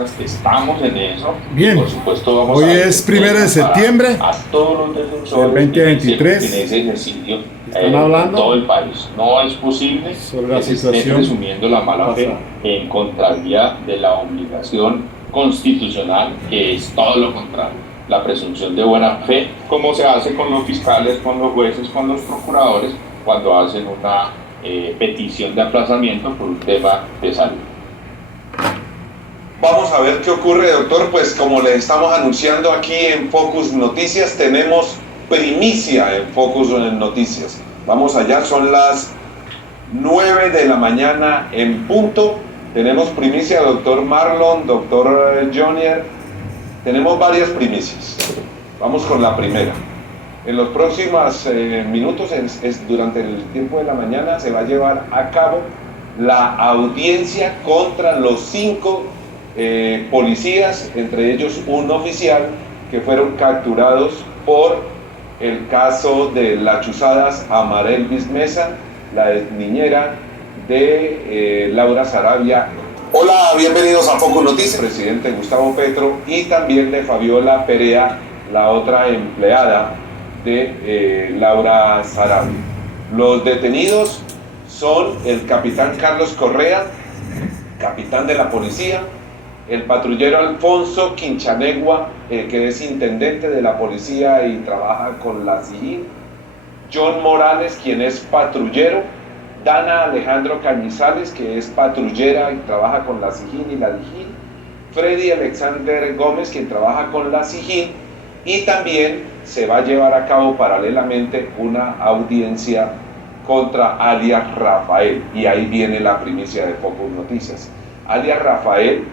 Estamos en eso. Bien, Por supuesto, vamos hoy a es 1 de septiembre a todos los del defensores 2023. en ese ejercicio Están en hablando todo el país. No es posible sobre la que se esté situación presumiendo la mala fe pasada. en contravía de la obligación constitucional, que es todo lo contrario. La presunción de buena fe, como se hace con los fiscales, con los jueces, con los procuradores, cuando hacen una petición de aplazamiento por un tema de salud. Vamos a ver qué ocurre, doctor. Pues como le estamos anunciando aquí en Focus Noticias, tenemos primicia en Focus Noticias. Vamos allá, son las 9 de la mañana en punto. Tenemos primicia, doctor Marlon, doctor Jonier. Tenemos varias primicias. Vamos con la primera. En los próximos minutos, durante el tiempo de la mañana, se va a llevar a cabo la audiencia contra los 5 policías, entre ellos un oficial, que fueron capturados por el caso de las chuzadas a Marelvis Mesa, la niñera de Laura Sarabia. Hola, bienvenidos a Focus Noticias. Presidente Gustavo Petro, y también de Fabiola Perea, la otra empleada de Laura Sarabia. Los detenidos son el capitán Carlos Correa, capitán de la policía, el patrullero Alfonso Quinchanegua, que es intendente de la policía y trabaja con la SIJIN, John Morales, quien es patrullero, Dana Alejandro Cañizales, que es patrullera y trabaja con la SIJIN y la DIJÍN, Freddy Alexander Gómez, quien trabaja con la SIJIN, y también se va a llevar a cabo paralelamente una audiencia contra alias Rafael, y ahí viene la primicia de Focus Noticias. Alias Rafael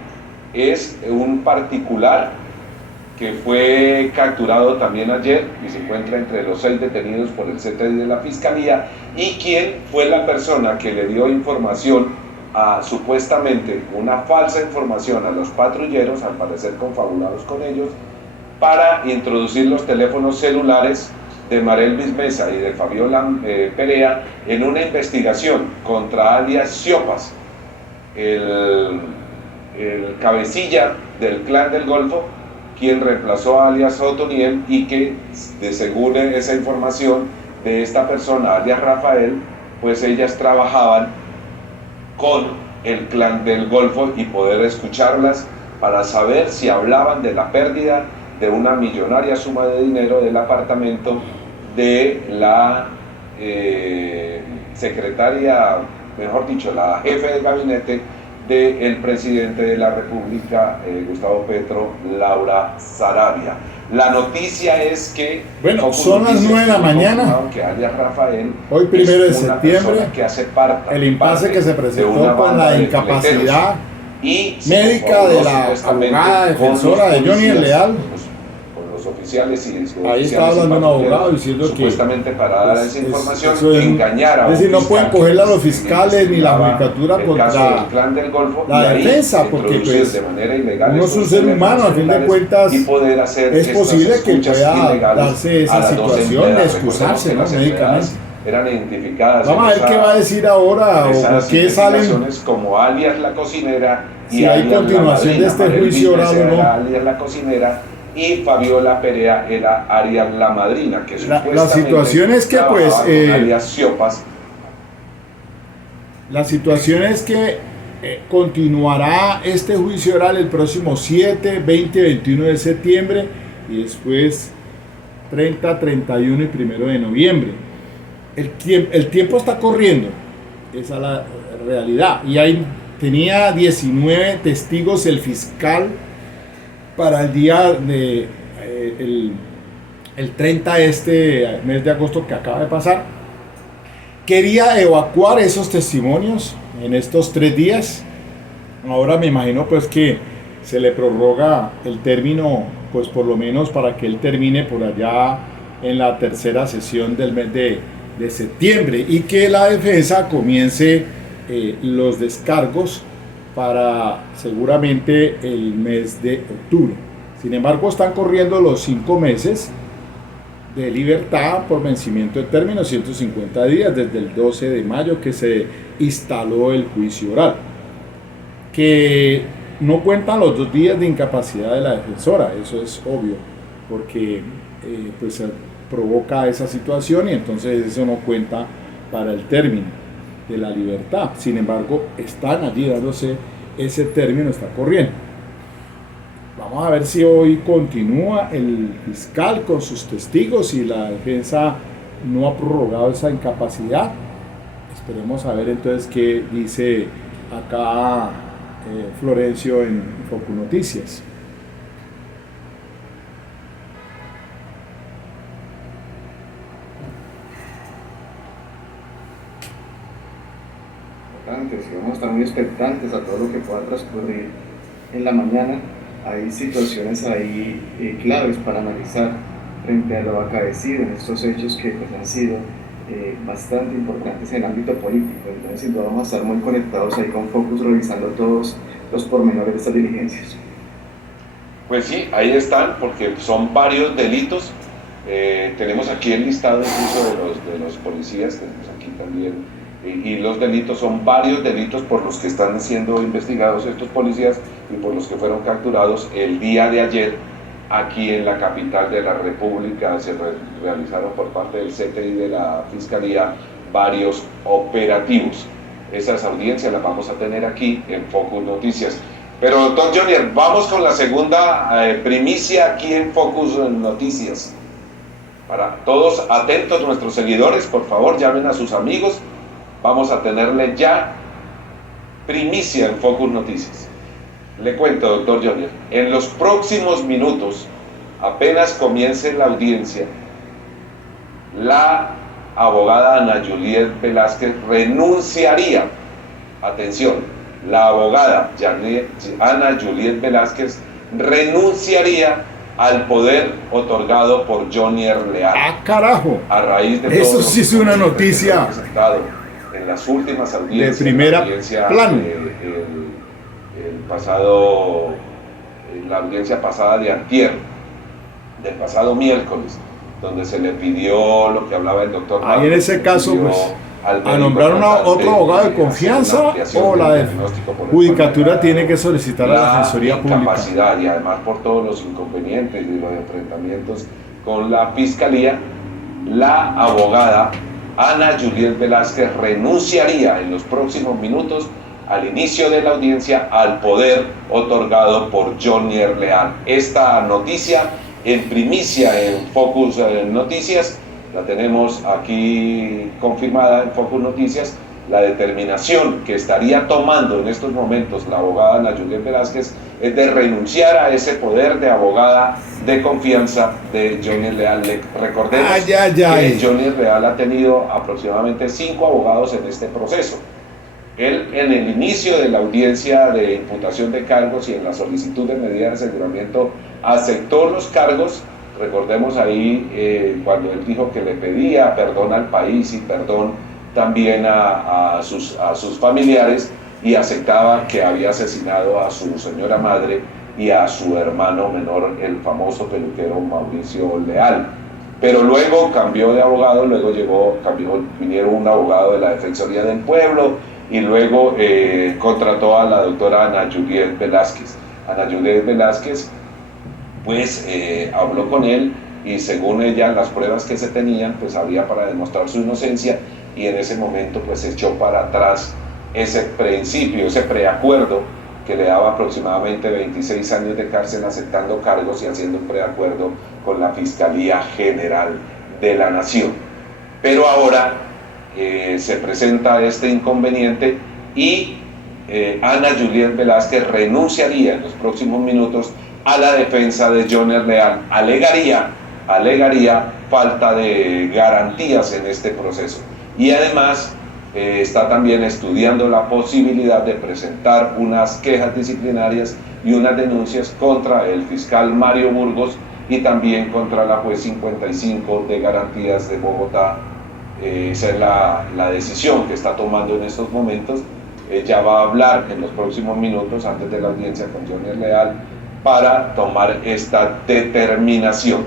es un particular que fue capturado también ayer y se encuentra entre los 6 detenidos por el CTI de la Fiscalía, y quien fue la persona que le dio información supuestamente una falsa información a los patrulleros, al parecer confabulados con ellos, para introducir los teléfonos celulares de Marelvis Mesa y de Fabiola Perea en una investigación contra alias Siopas, el cabecilla del Clan del Golfo, quien reemplazó a alias Otoniel, y que, según esa información de esta persona, alias Rafael, pues ellas trabajaban con el Clan del Golfo y poder escucharlas para saber si hablaban de la pérdida de una millonaria suma de dinero del apartamento de la secretaria, mejor dicho, la jefe del gabinete del presidente de la República, Gustavo Petro, Laura Sarabia. La noticia es que... Bueno, son las 9 de la mañana, que alias Rafael, hoy 1 de septiembre, que hace parte, el impasse que se presentó con la incapacidad médica de la abogada defensora de Johnny Leal. Con los oficiales y ahí estaba hablando un abogado diciendo que supuestamente para dar esa información, engañar a es decir, no pueden cogerle a los fiscales ni la judicatura el contra caso del Clan del Golfo, la defensa, porque pues de manera ilegal uno es un ser humano, a fin de cuentas es posible que pueda darse esa situación de excusarse, ¿no? Médicamente. Eran identificadas. Vamos a ver qué va a decir ahora, o qué salen, como alias la cocinera, y si hay continuación de este juicio oral o no. Alias la cocinera, y Fabiola Perea era alias la madrina, que la situación es que pues alias Siopas. La situación es que continuará este juicio oral el próximo 7, 20, 21 de septiembre, y después 30, 31 y 1 de noviembre. El tiempo está corriendo, esa es la realidad, y tenía 19 testigos el fiscal para el día de el 30 este mes de agosto que acaba de pasar. Quería evacuar esos testimonios en estos 3 días. Ahora me imagino pues que se le prorroga el término, pues por lo menos para que él termine por allá en la tercera sesión del mes de septiembre, y que la defensa comience los descargos para seguramente el mes de octubre. Sin embargo, están corriendo los 5 meses de libertad por vencimiento de término, 150 días desde el 12 de mayo que se instaló el juicio oral, que no cuentan los 2 días de incapacidad de la defensora, eso es obvio, porque pues se provoca esa situación y entonces eso no cuenta para el término de la libertad. Sin embargo, están allí dándose ese término, está corriendo. Vamos a ver si hoy continúa el fiscal con sus testigos y la defensa no ha prorrogado esa incapacidad. Esperemos a ver entonces qué dice acá Florencio en Focus Noticias. Y vamos a estar muy expectantes a todo lo que pueda transcurrir en la mañana. Hay situaciones ahí claves para analizar frente a lo acaecido en estos hechos que pues, han sido bastante importantes en el ámbito político. Entonces, sin duda, vamos a estar muy conectados ahí con Focus, revisando todos los pormenores de estas diligencias. Pues sí, ahí están, porque son varios delitos. Tenemos aquí el listado incluso de los policías, tenemos aquí también, y los delitos son varios delitos por los que están siendo investigados estos policías y por los que fueron capturados el día de ayer aquí en la capital de la República. Se realizaron por parte del CTI y de la Fiscalía varios operativos. Esas audiencias las vamos a tener aquí en Focus Noticias. Pero doctor Jonier, vamos con la segunda primicia aquí en Focus Noticias. Para todos atentos, nuestros seguidores, por favor, llamen a sus amigos. Vamos a tenerle ya primicia en Focus Noticias. Le cuento, doctor Jonier, en los próximos minutos, apenas comience la audiencia, la abogada Ana Juliet Velázquez renunciaría, atención, la abogada Ana Juliet Velázquez renunciaría al poder otorgado por Jonier Leal. ¡Ah, carajo! A raíz de eso sí es una noticia en las últimas audiencias de primera plan. La audiencia pasada de antier, del pasado miércoles, donde se le pidió lo que hablaba el doctor. Ahí en ese caso, pues, a nombrar otro abogado de confianza, o la judicatura tiene que solicitar a la Defensoría Pública. Y además por todos los inconvenientes y los enfrentamientos con la Fiscalía, la abogada Ana Juliet Velázquez renunciaría en los próximos minutos al inicio de la audiencia al poder otorgado por Jonier Leal. Esta noticia en primicia en Focus Noticias, la tenemos aquí confirmada en Focus Noticias, la determinación que estaría tomando en estos momentos la abogada Ana Juliet Velázquez es de renunciar a ese poder de abogada de confianza de Jonier Leal. Recordemos que Jonier Leal ha tenido aproximadamente 5 abogados en este proceso. Él, en el inicio de la audiencia de imputación de cargos y en la solicitud de medida de aseguramiento, aceptó los cargos. Recordemos ahí cuando él dijo que le pedía perdón al país y perdón también a sus familiares, y aceptaba que había asesinado a su señora madre y a su hermano menor, el famoso peluquero Mauricio Leal. Pero luego cambió de abogado, vinieron un abogado de la Defensoría del Pueblo, y luego contrató a la doctora Ana Juliet Velázquez. Ana Juliet Velázquez pues habló con él, y según ella las pruebas que se tenían pues había para demostrar su inocencia, y en ese momento pues echó para atrás ese principio, ese preacuerdo que le daba aproximadamente 26 años de cárcel aceptando cargos y haciendo un preacuerdo con la Fiscalía General de la Nación. Pero ahora se presenta este inconveniente y Ana Juliet Velázquez renunciaría en los próximos minutos a la defensa de Jonier Leal. Alegaría falta de garantías en este proceso, y además está también estudiando la posibilidad de presentar unas quejas disciplinarias y unas denuncias contra el fiscal Mario Burgos y también contra la juez 55 de garantías de Bogotá. Esa es la decisión que está tomando en estos momentos. Ella va a hablar en los próximos minutos antes de la audiencia con Jonier Leal para tomar esta determinación.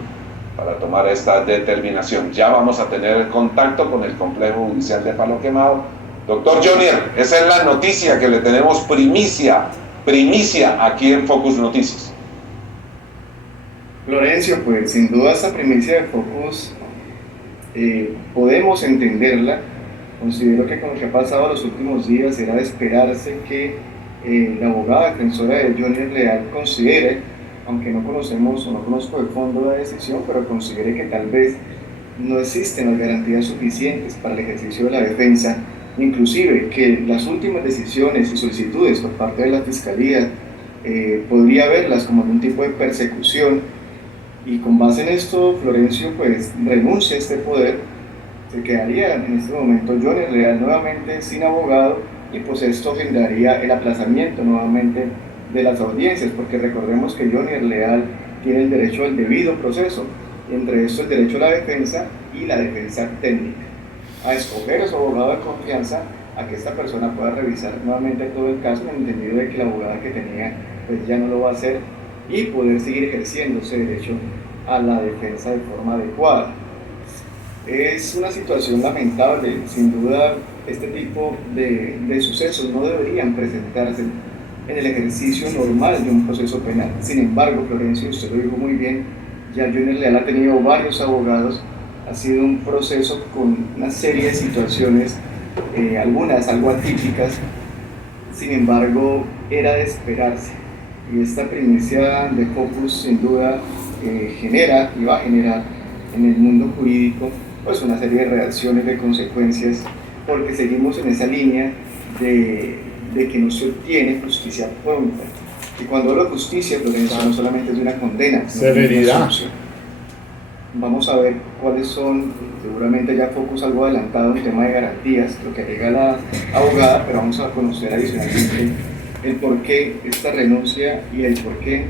Ya vamos a tener contacto con el complejo judicial de Palo Quemado. Doctor Jonier, esa es la noticia que le tenemos primicia primicia aquí en Focus Noticias. Florencio, pues sin duda esta primicia de Focus podemos entenderla. Considero que con lo que ha pasado los últimos días era de esperarse que la abogada defensora de Johnny Leal considere, aunque no conocemos o no conozco de fondo la decisión, pero considere que tal vez no existen las garantías suficientes para el ejercicio de la defensa, inclusive que las últimas decisiones y solicitudes por parte de la Fiscalía podría verlas como algún tipo de persecución, y con base en esto Florencio pues renuncia a este poder. Se quedaría en este momento Johnny Leal nuevamente sin abogado, y pues esto generaría el aplazamiento nuevamente de las audiencias, porque recordemos que Johnny Leal tiene el derecho al debido proceso, y entre esto el derecho a la defensa y la defensa técnica, a escoger a su abogado de confianza, a que esta persona pueda revisar nuevamente todo el caso, en el entendido de que la abogada que tenía pues ya no lo va a hacer, y poder seguir ejerciendo ese derecho a la defensa de forma adecuada. Es una situación lamentable, sin duda este tipo de sucesos no deberían presentarse en el ejercicio normal de un proceso penal. Sin embargo, Florencio, usted lo dijo muy bien, ya Johnny Leal ha tenido varios abogados, ha sido un proceso con una serie de situaciones, algunas algo atípicas. Sin embargo, era de esperarse, y esta primicia de Focus sin duda genera y va a generar en el mundo jurídico pues una serie de reacciones, de consecuencias, porque seguimos en esa línea de que no se obtiene justicia pronta. Y cuando hablo de justicia, Florencio, no solamente es de una condena, sino de una sanción. Vamos a ver cuáles son, seguramente ya Focus algo adelantado en el tema de garantías, lo que llega la abogada, pero vamos a conocer adicionalmente el por qué esta renuncia y el por qué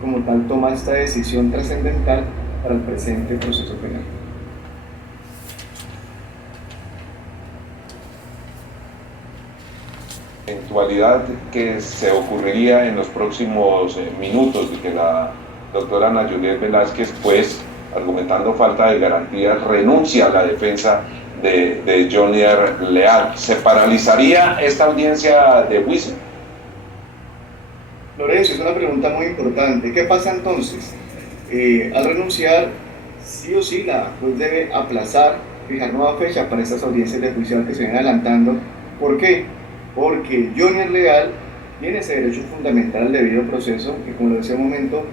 como tal toma esta decisión trascendental para el presente proceso penal. Eventualidad que se ocurriría en los próximos minutos de que la doctora Ana Juliet Velázquez, pues argumentando falta de garantías, renuncia a la defensa de Johnny Leal. ¿Se paralizaría esta audiencia de juicio? Lorenzo, es una pregunta muy importante. ¿Qué pasa entonces? Al renunciar, sí o sí la juez debe aplazar, fijar nueva fecha para estas audiencias de juicio que se vienen adelantando. ¿Por qué? Porque Johnny Leal tiene ese derecho fundamental al debido proceso, que como lo decía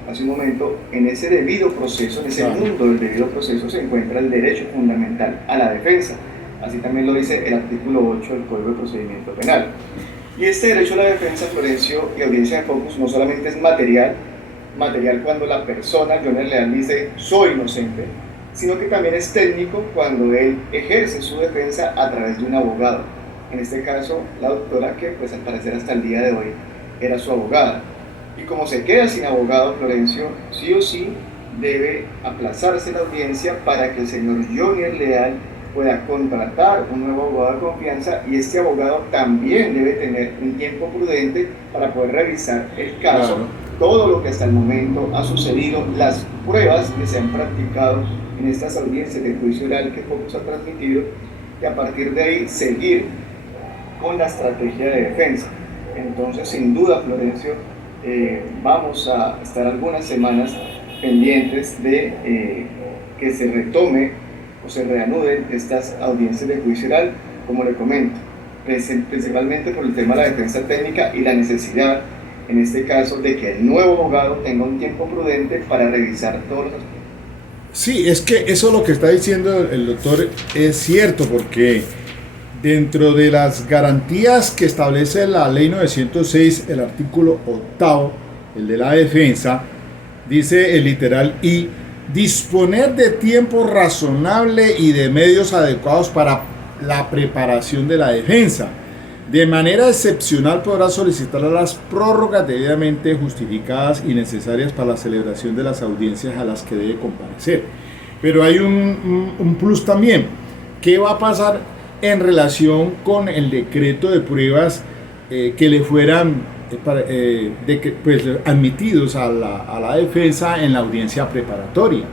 hace un momento, en ese debido proceso, en ese mundo del debido proceso se encuentra el derecho fundamental a la defensa. Así también lo dice el artículo 8 del Código de Procedimiento Penal. Y este derecho a la defensa, Florencio, y audiencia de Focus, no solamente es material cuando la persona, Johnny Leal, dice soy inocente, sino que también es técnico cuando él ejerce su defensa a través de un abogado. En este caso, la doctora que pues al parecer hasta el día de hoy era su abogada. Y como se queda sin abogado, Florencio, sí o sí debe aplazarse la audiencia para que el señor Johnny Leal pueda contratar un nuevo abogado de confianza, y este abogado también debe tener un tiempo prudente para poder revisar el caso, todo lo que hasta el momento ha sucedido, las pruebas que se han practicado en estas audiencias de juicio oral que Focus ha transmitido, y a partir de ahí seguir con la estrategia de defensa. Entonces, sin duda, Florencio, vamos a estar algunas semanas pendientes de que se retome o se reanuden estas audiencias de juicio oral, como le comento, principalmente por el tema de la defensa técnica y la necesidad, en este caso, de que el nuevo abogado tenga un tiempo prudente para revisar todos los aspectos. Sí, es que eso lo que está diciendo el doctor es cierto, porque dentro de las garantías que establece la ley 906, el artículo 8, el de la defensa, dice el literal I, disponer de tiempo razonable y de medios adecuados para la preparación de la defensa. De manera excepcional podrá solicitar las prórrogas debidamente justificadas y necesarias para la celebración de las audiencias a las que debe comparecer. Pero hay un plus también. ¿Qué va a pasar en relación con el decreto de pruebas que le fueran admitidos a la defensa en la audiencia preparatoria?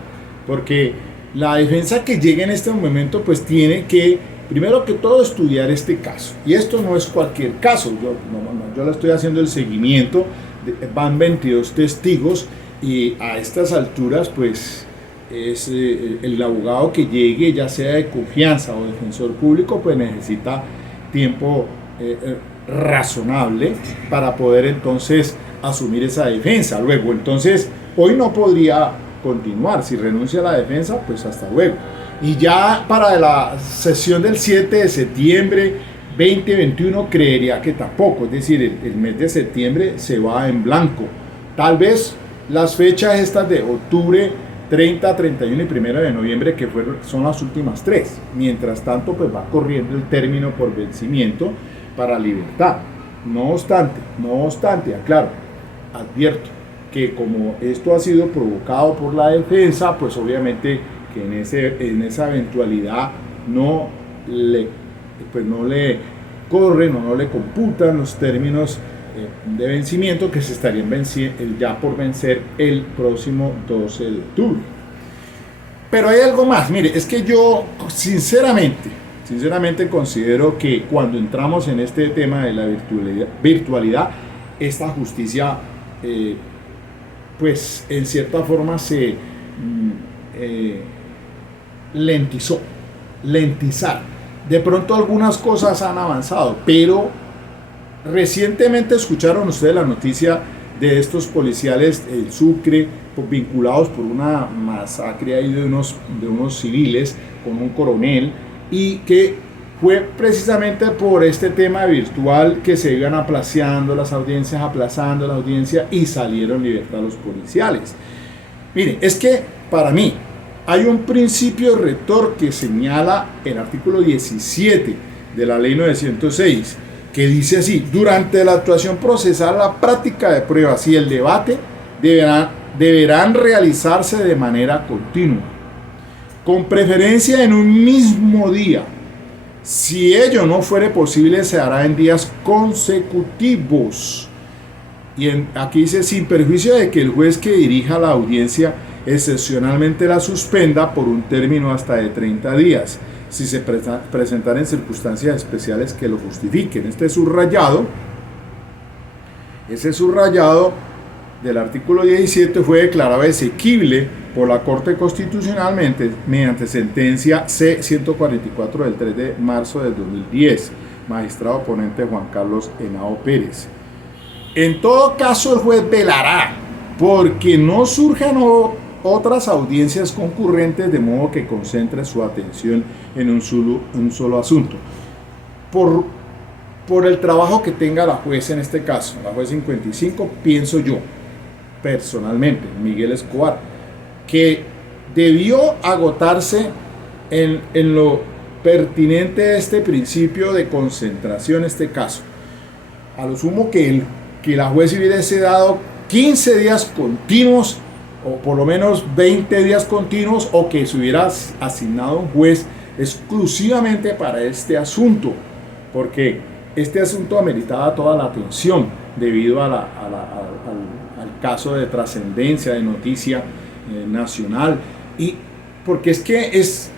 Porque la defensa que llegue en este momento pues tiene que primero que todo, estudiar este caso. Y esto no es cualquier caso, yo le estoy haciendo el seguimiento, van 22 testigos y a estas alturas, pues, es el abogado que llegue, ya sea de confianza o defensor público, pues necesita tiempo razonable para poder entonces asumir esa defensa. Luego, entonces, hoy no podría continuar. Si renuncia a la defensa, pues hasta luego. Y ya para la sesión del 7 de septiembre 2021 creería que tampoco, es decir, el mes de septiembre se va en blanco. Tal vez las fechas estas de octubre 30, 31 y 1 de noviembre, que son las últimas 3. Mientras tanto, pues va corriendo el término por vencimiento para libertad. No obstante, aclaro, advierto que como esto ha sido provocado por la defensa, pues obviamente que en esa eventualidad no le corren o no le computan los términos de vencimiento que se estarían ya por vencer el próximo 12 de octubre. Pero hay algo más, mire, es que yo sinceramente considero que cuando entramos en este tema de la virtualidad, esta justicia pues en cierta forma se lentizar. De pronto algunas cosas han avanzado, pero recientemente escucharon ustedes la noticia de estos policiales del Sucre vinculados por una masacre ahí de unos civiles con un coronel, y que fue precisamente por este tema virtual que se iban aplazando las audiencias y salieron en libertad los policiales. Miren, es que para mí hay un principio rector que señala el artículo 17 de la ley 906, que dice así: durante la actuación procesal, la práctica de pruebas y el debate deberán realizarse de manera continua, con preferencia en un mismo día. Si ello no fuere posible, se hará en días consecutivos. Y aquí dice, sin perjuicio de que el juez que dirija la audiencia excepcionalmente la suspenda por un término hasta de 30 días, si se presentaren circunstancias especiales que lo justifiquen. Ese subrayado del artículo 17 fue declarado exequible por la Corte Constitucional mediante sentencia C-144 del 3 de marzo del 2010, magistrado ponente Juan Carlos Henao Pérez. En todo caso, el juez velará porque no surjan otras audiencias concurrentes, de modo que concentre su atención en un solo asunto. Por el trabajo que tenga la jueza en este caso, la juez 55, pienso yo, personalmente, Miguel Escobar, que debió agotarse en lo pertinente de este principio de concentración, este caso. A lo sumo que la juez hubiese dado 15 días continuos, o por lo menos 20 días continuos, o que se hubiera asignado un juez exclusivamente para este asunto, porque este asunto ameritaba toda la atención debido al caso de trascendencia, de noticia nacional, y porque es que es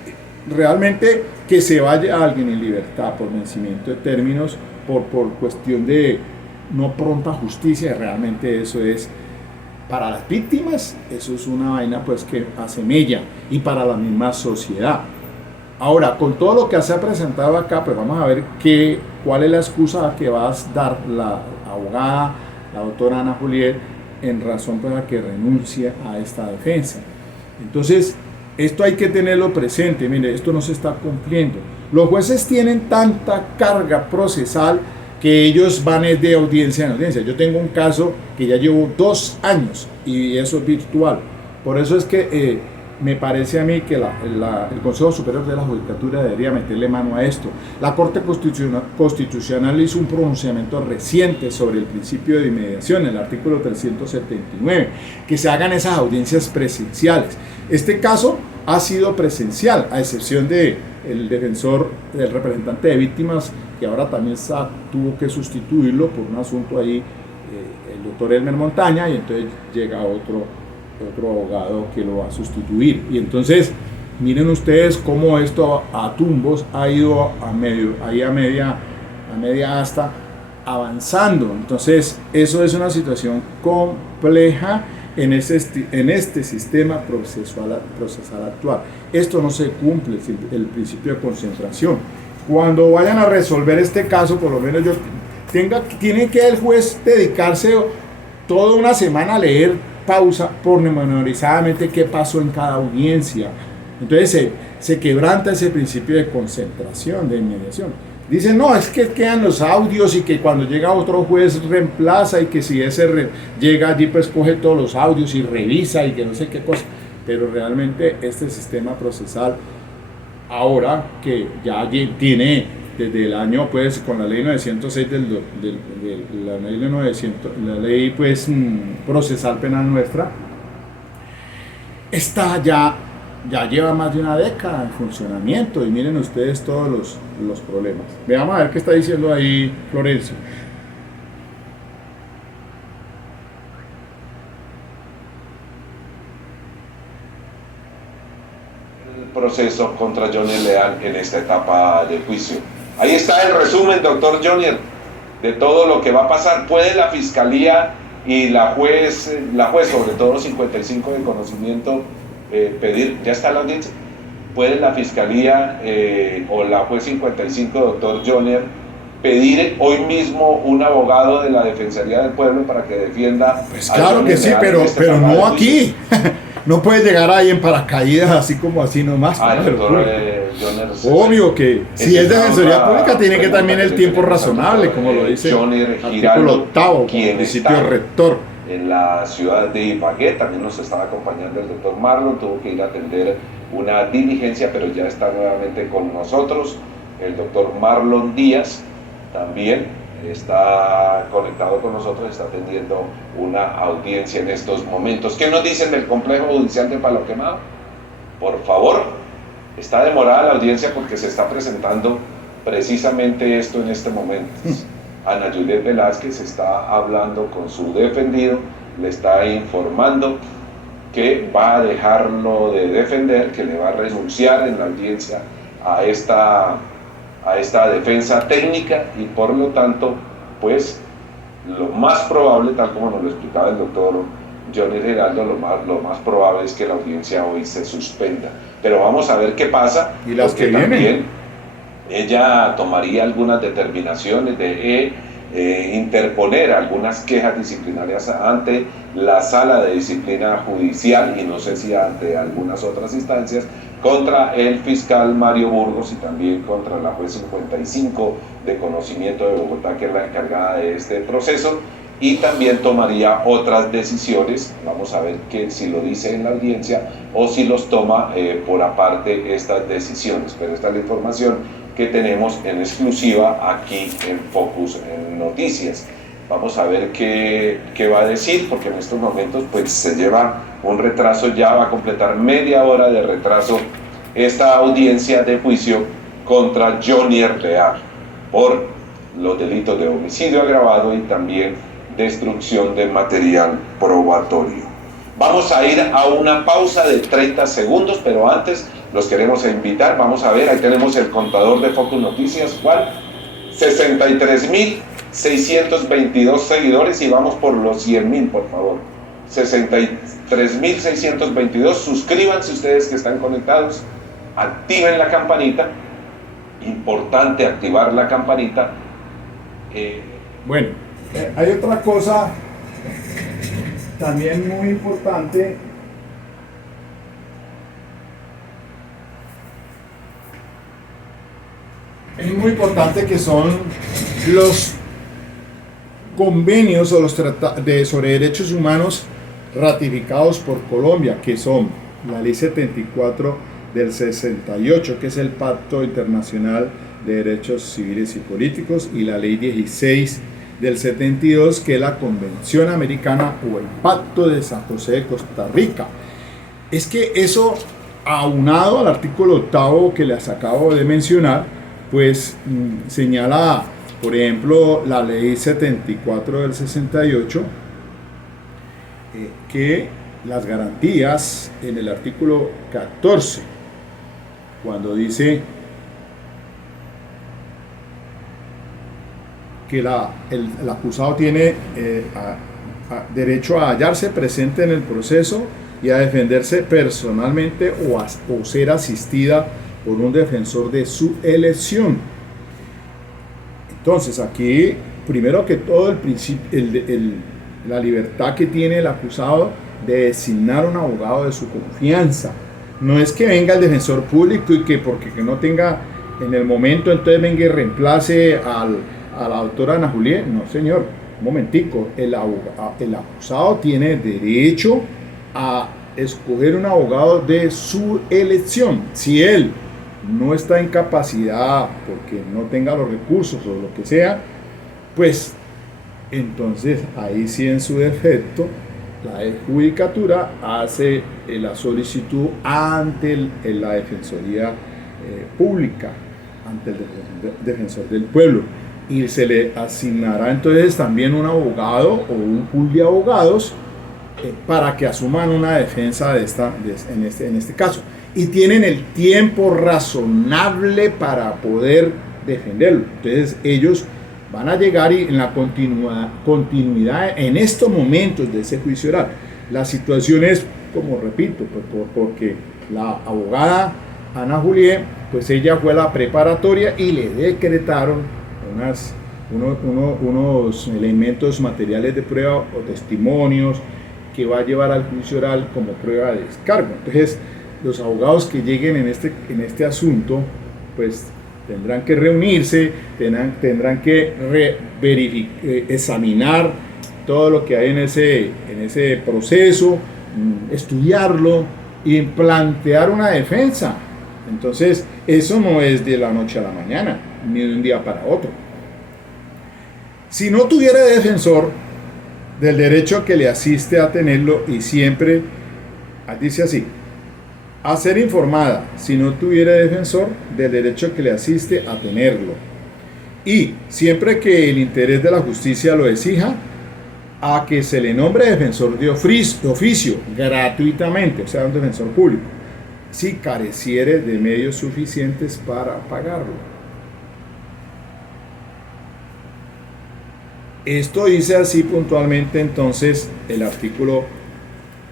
realmente que se vaya alguien en libertad por vencimiento de términos, por cuestión de no pronta justicia. Realmente eso es, para las víctimas, eso es una vaina pues que hace mella, y para la misma sociedad. Ahora, con todo lo que se ha presentado acá, pues vamos a ver cuál es la excusa que va a dar la abogada, la doctora Ana Juliet, en razón para que renuncie a esta defensa. Entonces, esto hay que tenerlo presente. Mire, esto no se está cumpliendo. Los jueces tienen tanta carga procesal que ellos van de audiencia en audiencia. Yo tengo un caso que ya llevo 2 años y eso es virtual. Por eso es que me parece a mí que el Consejo Superior de la Judicatura debería meterle mano a esto. La Corte Constitucional hizo un pronunciamiento reciente sobre el principio de inmediación, el artículo 379, que se hagan esas audiencias presenciales. Este caso ha sido presencial, a excepción del representante de víctimas, que ahora también tuvo que sustituirlo por un asunto ahí, el doctor Elmer Montaña, y entonces llega otro abogado que lo va a sustituir. Y entonces, miren ustedes cómo esto a tumbos ha ido a media asta avanzando. Entonces, eso es una situación compleja en este sistema procesal actual. Esto no se cumple, el principio de concentración. Cuando vayan a resolver este caso, por lo menos tiene que el juez dedicarse toda una semana a leer pormenorizadamente qué pasó en cada audiencia. Entonces se quebranta ese principio de concentración, de inmediación. Dicen, no, es que quedan los audios y que cuando llega otro juez reemplaza y que si ese llega allí pues coge todos los audios y revisa y que no sé qué cosa. Pero realmente este sistema procesal, ahora que ya tiene desde el año pues con la ley 906 la ley pues procesal penal nuestra, está ya lleva más de una década en funcionamiento y miren ustedes todos los problemas. Veamos a ver qué está diciendo ahí Florencio. El proceso contra Johnny Leal en esta etapa de juicio. Ahí está el resumen, doctor Jonier, de todo lo que va a pasar. ¿Puede la fiscalía y la juez sobre todo 55 de conocimiento pedir, ya está la audiencia, puede la fiscalía o la juez 55, doctor Jonier, pedir hoy mismo un abogado de la Defensoría del Pueblo para que defienda? Pues claro que sí, pero no aquí. No puede llegar ahí en paracaídas así como así nomás. Doctor Jonier, obvio que si es Defensoría Pública tiene que también el tiempo razonable, como lo dice el artículo 8º, principio rector. En la ciudad de Ibagué también nos estaba acompañando el doctor Marlon, tuvo que ir a atender una diligencia, pero ya está nuevamente con nosotros. El doctor Marlon Díaz también está conectado con nosotros, está atendiendo una audiencia en estos momentos. ¿Qué nos dicen del complejo judicial de Palo Quemado? Por favor, está demorada la audiencia porque se está presentando precisamente esto en este momento. Ana Juliet Velázquez está hablando con su defendido, le está informando que va a dejarlo de defender, que le va a renunciar en la audiencia a esta defensa técnica y por lo tanto, pues lo más probable, tal como nos lo explicaba el doctor Johnny Giraldo, lo más probable es que la audiencia hoy se suspenda. Pero vamos a ver qué pasa. Y las que vienen. Ella tomaría algunas determinaciones de interponer algunas quejas disciplinarias ante la Sala de Disciplina Judicial y no sé si ante algunas otras instancias contra el fiscal Mario Burgos y también contra la juez 55 de conocimiento de Bogotá, que es la encargada de este proceso, y también tomaría otras decisiones. Vamos a ver si lo dice en la audiencia o si los toma por aparte estas decisiones, pero esta es la información que tenemos en exclusiva aquí en Focus en Noticias. Vamos a ver qué va a decir, porque en estos momentos pues se lleva un retraso, ya va a completar media hora de retraso esta audiencia de juicio contra Johnny Leal por los delitos de homicidio agravado y también destrucción de material probatorio. Vamos a ir a una pausa de 30 segundos, pero antes los queremos invitar. Vamos a ver, ahí tenemos el contador de Focus Noticias, ¿cuál? 63.622 seguidores y vamos por los 100.000, por favor. 63.622, suscríbanse ustedes que están conectados, activen la campanita, importante activar la campanita. Bueno, hay otra cosa también muy importante. Es muy importante que son los convenios o los tratados sobre derechos humanos ratificados por Colombia, que son la Ley 74 del 68, que es el Pacto Internacional de Derechos Civiles y Políticos, y la Ley 16 del 72, que es la Convención Americana o el Pacto de San José de Costa Rica. Es que eso, aunado al artículo 8º que les acabo de mencionar, pues señala, por ejemplo, la Ley 74 del 68, que las garantías en el artículo 14 cuando dice que el acusado tiene derecho a hallarse presente en el proceso y a defenderse personalmente o ser asistida por un defensor de su elección. Entonces aquí, primero que todo, el principio, la libertad que tiene el acusado de designar un abogado de su confianza. No es que venga el defensor público y que porque no tenga en el momento, entonces venga y reemplace a la doctora Ana Juliet. No, señor, un momentico. El acusado tiene derecho a escoger un abogado de su elección. Si él no está en capacidad porque no tenga los recursos o lo que sea, pues entonces ahí sí, en su defecto, la judicatura hace la solicitud ante la Defensoría Pública, ante el defensor del pueblo, y se le asignará entonces también un abogado o un pool de abogados para que asuman una defensa en este caso, y tienen el tiempo razonable para poder defenderlo. Entonces ellos van a llegar y en la continuidad en estos momentos de ese juicio oral. La situación es, como repito, pues porque la abogada Ana Juliet, pues ella fue a la preparatoria y le decretaron unos elementos materiales de prueba o testimonios que va a llevar al juicio oral como prueba de descargo. Entonces, los abogados que lleguen en este asunto, pues tendrán que reunirse, tendrán que examinar todo lo que hay en ese proceso, estudiarlo y plantear una defensa. Entonces, eso no es de la noche a la mañana, ni de un día para otro. Si no tuviera defensor, del derecho que le asiste a tenerlo, y siempre, dice así: a ser informada, si no tuviera defensor, del derecho que le asiste a tenerlo. Y siempre que el interés de la justicia lo exija, a que se le nombre defensor de oficio gratuitamente, o sea, un defensor público, si careciere de medios suficientes para pagarlo. Esto dice así puntualmente entonces el artículo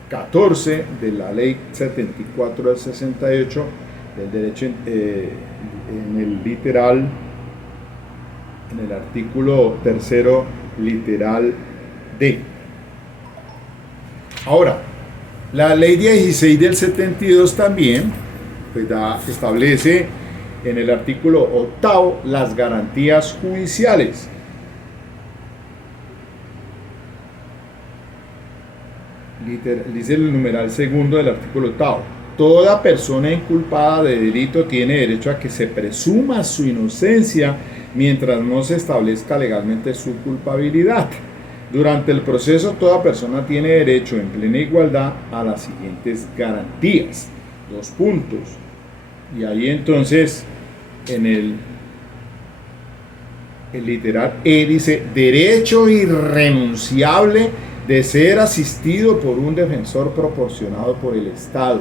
14 de la ley 74 del 68 del derecho en el literal, en el artículo tercero literal D. Ahora, la ley 16 del 72 también pues establece en el artículo octavo las garantías judiciales. Dice el numeral segundo del artículo octavo: toda persona inculpada de delito tiene derecho a que se presuma su inocencia mientras no se establezca legalmente su culpabilidad. Durante el proceso, toda persona tiene derecho en plena igualdad a las siguientes garantías. 2 puntos. Y ahí entonces, en el literal E dice: derecho irrenunciable de ser asistido por un defensor proporcionado por el Estado,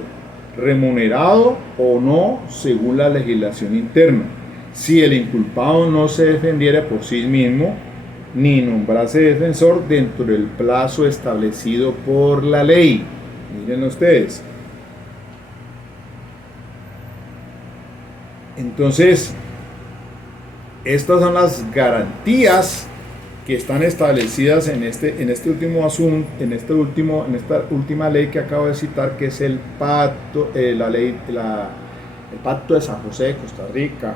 remunerado o no según la legislación interna, si el inculpado no se defendiera por sí mismo, ni nombrase defensor dentro del plazo establecido por la ley. Miren ustedes. Entonces, estas son las garantías que están establecidas en este último asunto, en esta última ley que acabo de citar, que es el pacto, el pacto de San José de Costa Rica,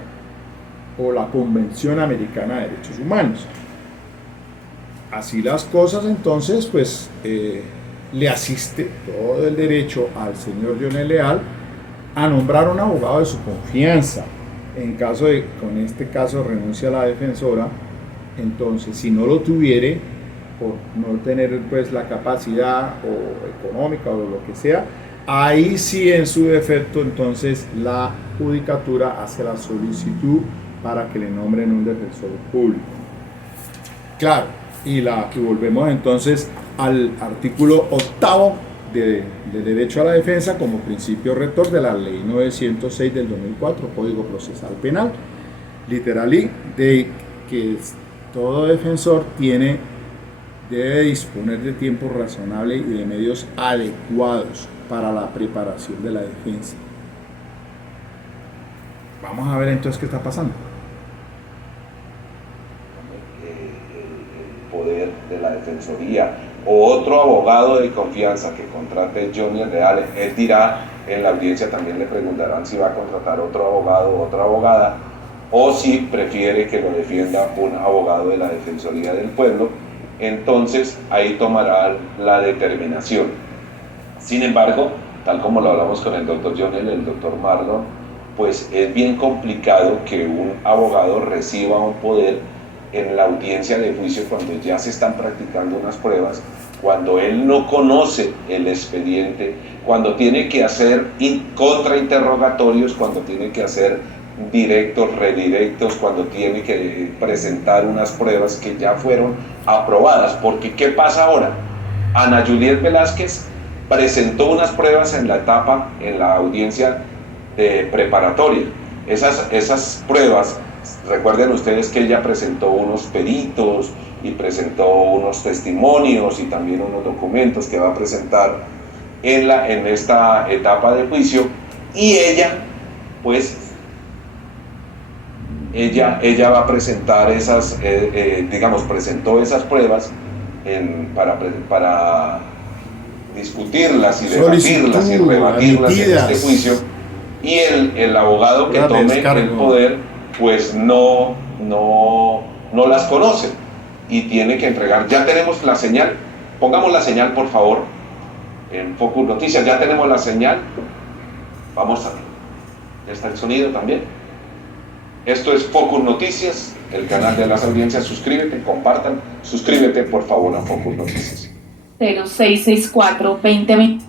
o la Convención Americana de Derechos Humanos. Así las cosas, entonces, pues le asiste todo el derecho al señor Jonel Leal a nombrar un abogado de su confianza. En caso de, con este caso, renuncia a la defensora, entonces, si no lo tuviere, por no tener pues la capacidad o económica o lo que sea, ahí sí, en su defecto, entonces la judicatura hace la solicitud para que le nombren un defensor público. Claro, y volvemos entonces al artículo octavo de derecho a la defensa como principio rector de la Ley 906 del 2004, Código Procesal Penal, literal, y de que todo defensor debe disponer de tiempo razonable y de medios adecuados para la preparación de la defensa. Vamos a ver entonces qué está pasando. El poder de la defensoría o otro abogado de confianza que contrate Johnny Real, él dirá en la audiencia, también le preguntarán si va a contratar otro abogado o otra abogada, o si prefiere que lo defienda un abogado de la Defensoría del Pueblo. Entonces ahí tomará la determinación. Sin embargo, tal como lo hablamos con el doctor Jonel, el doctor Marlon, pues es bien complicado que un abogado reciba un poder en la audiencia de juicio cuando ya se están practicando unas pruebas, cuando él no conoce el expediente, cuando tiene que hacer contrainterrogatorios, cuando tiene que hacer directos, redirectos, cuando tiene que presentar unas pruebas que ya fueron aprobadas. Porque ¿qué pasa ahora? Ana Juliet Velázquez presentó unas pruebas en la audiencia de preparatoria. Esas pruebas, recuerden ustedes que ella presentó unos peritos y presentó unos testimonios y también unos documentos que va a presentar en esta etapa de juicio, y ella va a presentar presentó esas pruebas para discutirlas y debatirlas y rebatirlas en este juicio, y el abogado que tome el poder pues no las conoce y tiene que entregar. Ya tenemos la señal, pongamos la señal por favor en Focus Noticias, ya tenemos la señal, vamos a ver, ya está el sonido también. Esto es Focus Noticias, el canal de las audiencias. Suscríbete, compartan, suscríbete por favor a Focus Noticias. 0664-2020.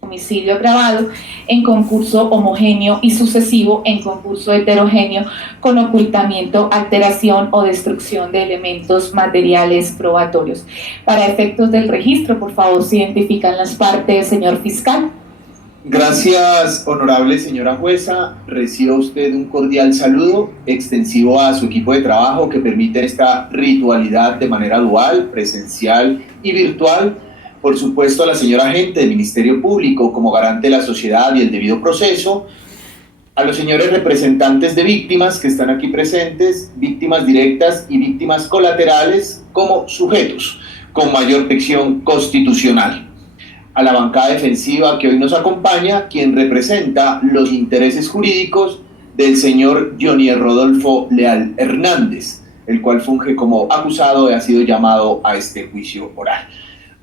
Homicidio agravado en concurso homogéneo y sucesivo en concurso heterogéneo con ocultamiento, alteración o destrucción de elementos materiales probatorios. Para efectos del registro, por favor, se identifican las partes, señor fiscal. Gracias, honorable señora jueza. Reciba usted un cordial saludo extensivo a su equipo de trabajo que permite esta ritualidad de manera dual, presencial y virtual. Por supuesto, a la señora agente del Ministerio Público como garante de la sociedad y el debido proceso, a los señores representantes de víctimas que están aquí presentes, víctimas directas y víctimas colaterales como sujetos con mayor protección constitucional, a la bancada defensiva que hoy nos acompaña, quien representa los intereses jurídicos del señor Johnny Rodolfo Leal Hernández, el cual funge como acusado y ha sido llamado a este juicio oral.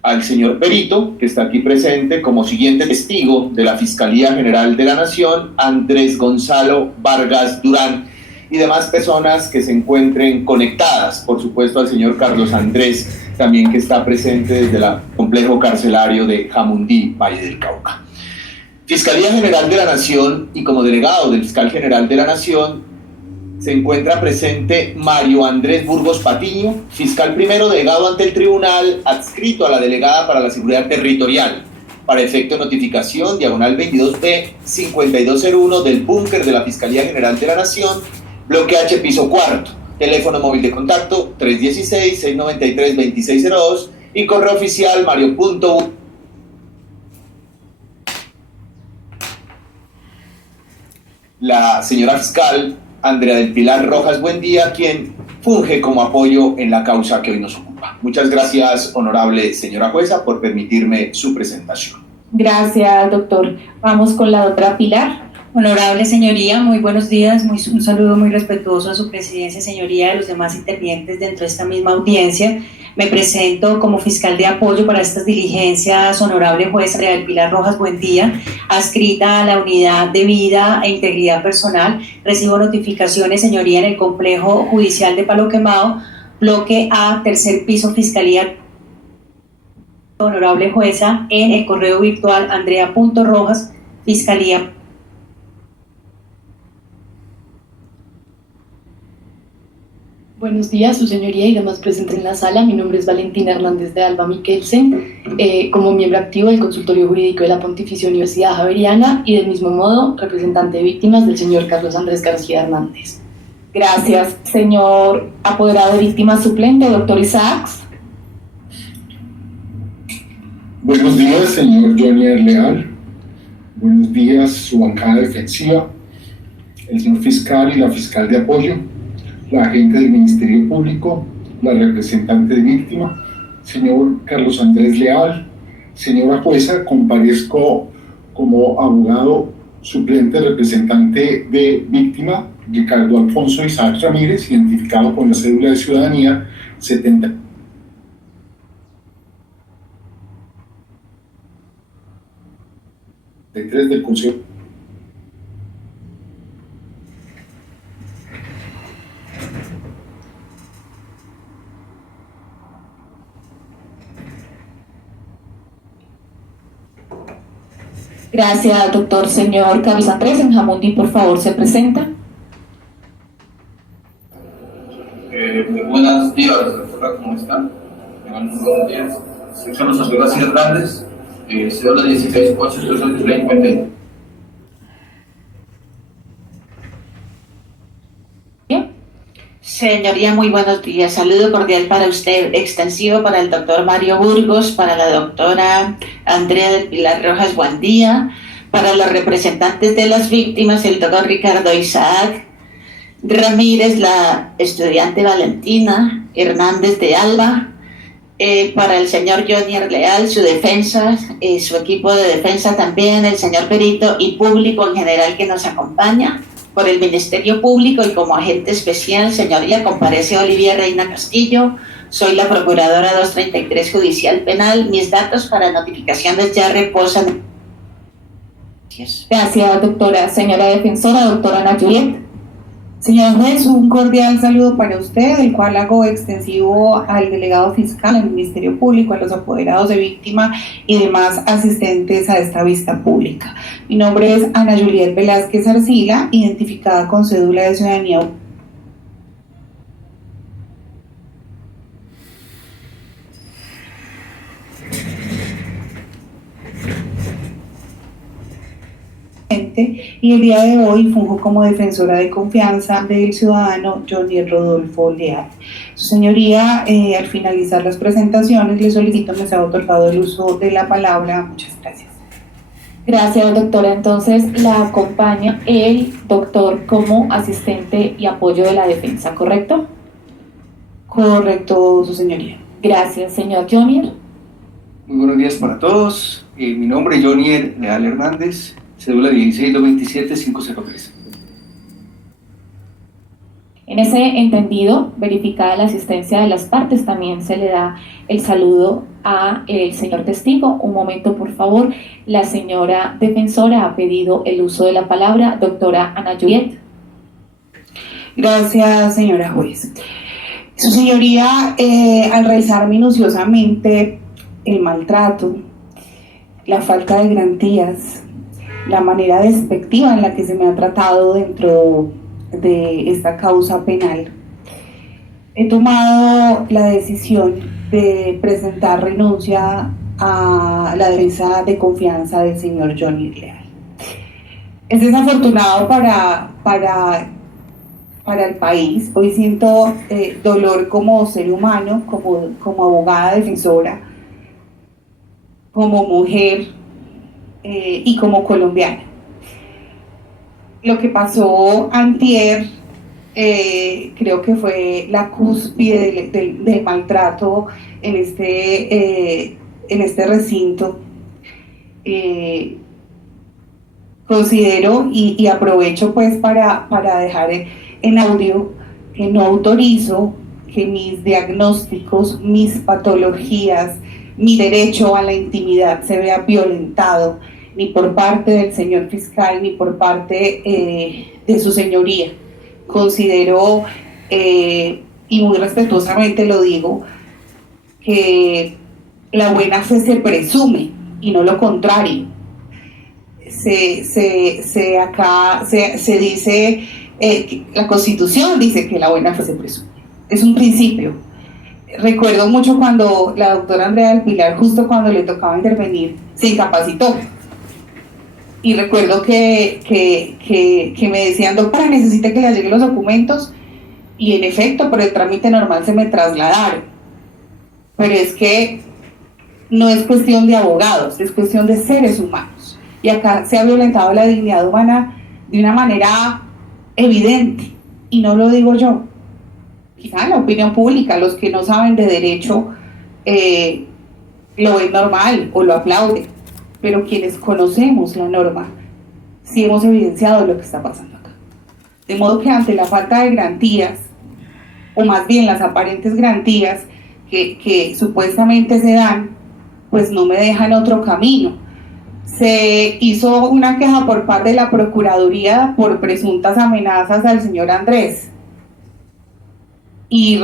Al señor perito, que está aquí presente como siguiente testigo de la Fiscalía General de la Nación, Andrés Gonzalo Vargas Durán, y demás personas que se encuentren conectadas, por supuesto al señor Carlos Andrés, también que está presente desde el complejo carcelario de Jamundí, Valle del Cauca. Fiscalía General de la Nación, y como delegado del Fiscal General de la Nación, se encuentra presente Mario Andrés Burgos Patiño, fiscal primero delegado ante el tribunal, adscrito a la delegada para la seguridad territorial, para efecto de notificación, diagonal 22B 5201 del búnker de la Fiscalía General de la Nación, bloque H, piso cuarto, teléfono móvil de contacto 316-693-2602 y correo oficial mario.u. La señora fiscal Andrea del Pilar Rojas Buendía, quien funge como apoyo en la causa que hoy nos ocupa. Muchas gracias, honorable señora jueza, por permitirme su presentación. Gracias, doctor. Vamos con la doctora Pilar. Honorable señoría, muy buenos días, un saludo muy respetuoso a su presidencia, señoría, y a los demás intervinientes dentro de esta misma audiencia. Me presento como fiscal de apoyo para estas diligencias, honorable jueza Andrea del Pilar Rojas Buendía, adscrita a la unidad de vida e integridad personal. Recibo notificaciones, señoría, en el complejo judicial de Palo Quemado, bloque A, tercer piso, Fiscalía. Honorable jueza, en el correo virtual andrea.rojas, Fiscalía. Buenos días, su señoría y demás presentes en la sala. Mi nombre es Valentina Hernández de Alba Mikkelsen, como miembro activo del Consultorio Jurídico de la Pontificia Universidad Javeriana y del mismo modo representante de víctimas del señor Carlos Andrés García Hernández. Gracias, señor apoderado de víctimas suplente, doctor Isaacs. Buenos días, señor Jonier Leal. Buenos días, su bancada defensiva, el señor fiscal y la fiscal de apoyo, la agente del Ministerio Público, la representante de víctima, señor Carlos Andrés Leal. Señora jueza, comparezco como abogado suplente representante de víctima Ricardo Alfonso Isaac Ramírez, identificado con la cédula de ciudadanía 70. Del Consejo. Gracias, doctor. Señor Carlos Andrés Enjamundi, por favor, se presenta. Buenos días, doctora, ¿cómo están? Buenos días. Soy Carlos Andrés García Hernández, cédula 16-8-20. Señoría, muy buenos días. Saludo cordial para usted, extensivo para el doctor Mario Burgos, para la doctora Andrea del Pilar Rojas Buendía, para los representantes de las víctimas, el doctor Ricardo Isaac Ramírez, la estudiante Valentina Hernández de Alba, para el señor Jonier Leal, su defensa, su equipo de defensa también, el señor perito y público en general que nos acompaña. Por el Ministerio Público y como agente especial, señoría, comparece Olivia Reina Castillo. Soy la Procuradora 233 Judicial Penal. Mis datos para notificaciones ya reposan. Gracias, doctora. Señora defensora, doctora Ana Juliet. Señor juez, un cordial saludo para usted, el cual hago extensivo al delegado fiscal, al Ministerio Público, a los apoderados de víctima y demás asistentes a esta vista pública. Mi nombre es Ana Juliet Velázquez Arcila, identificada con cédula de ciudadanía. Y el día de hoy funjo como defensora de confianza del ciudadano Jonier Rodolfo Leal. Su señoría, al finalizar las presentaciones, le solicito me sea otorgado el uso de la palabra. Muchas gracias. Gracias, doctora. Entonces, la acompaña el doctor como asistente y apoyo de la defensa, ¿correcto? Correcto, su señoría. Gracias, señor Jonier. Muy buenos días para todos. Mi nombre es Jonier Leal Hernández. Cédula 16-227-503. En ese entendido, verificada la asistencia de las partes, también se le da el saludo a el señor testigo. Un momento, por favor. La señora defensora ha pedido el uso de la palabra. Doctora Ana Juliet. Gracias, señora juez. Su señoría, al revisar minuciosamente el maltrato, la falta de garantías, la manera despectiva en la que se me ha tratado dentro de esta causa penal, he tomado la decisión de presentar renuncia a la defensa de confianza del señor Jonier Leal. Es desafortunado para el país. Hoy siento dolor como ser humano, como abogada defensora, como mujer, y como colombiana. Lo que pasó antier creo que fue la cúspide del maltrato en este recinto. Considero y aprovecho pues para dejar en audio que no autorizo que mis diagnósticos, mis patologías, mi derecho a la intimidad se vea violentado ni por parte del señor fiscal ni por parte de su señoría. Considero, y muy respetuosamente lo digo, que la buena fe se presume y no lo contrario. Acá se dice, la Constitución dice que la buena fe se presume. es un principio. Recuerdo mucho cuando la doctora Andrea del Pilar, justo cuando le tocaba intervenir, se incapacitó. Y recuerdo que me decían, doctora, necesita que le lleguen los documentos, y en efecto, por el trámite normal se me trasladaron. Pero es que no es cuestión de abogados, es cuestión de seres humanos. Y acá se ha violentado la dignidad humana de una manera evidente, y no lo digo yo. Quizá la opinión pública, los que no saben de derecho, lo ven normal o lo aplauden, pero quienes conocemos la norma, sí hemos evidenciado lo que está pasando acá. De modo que ante la falta de garantías, o más bien las aparentes garantías que supuestamente se dan, pues no me dejan otro camino. Se hizo una queja por parte de la Procuraduría por presuntas amenazas al señor Andrés. Y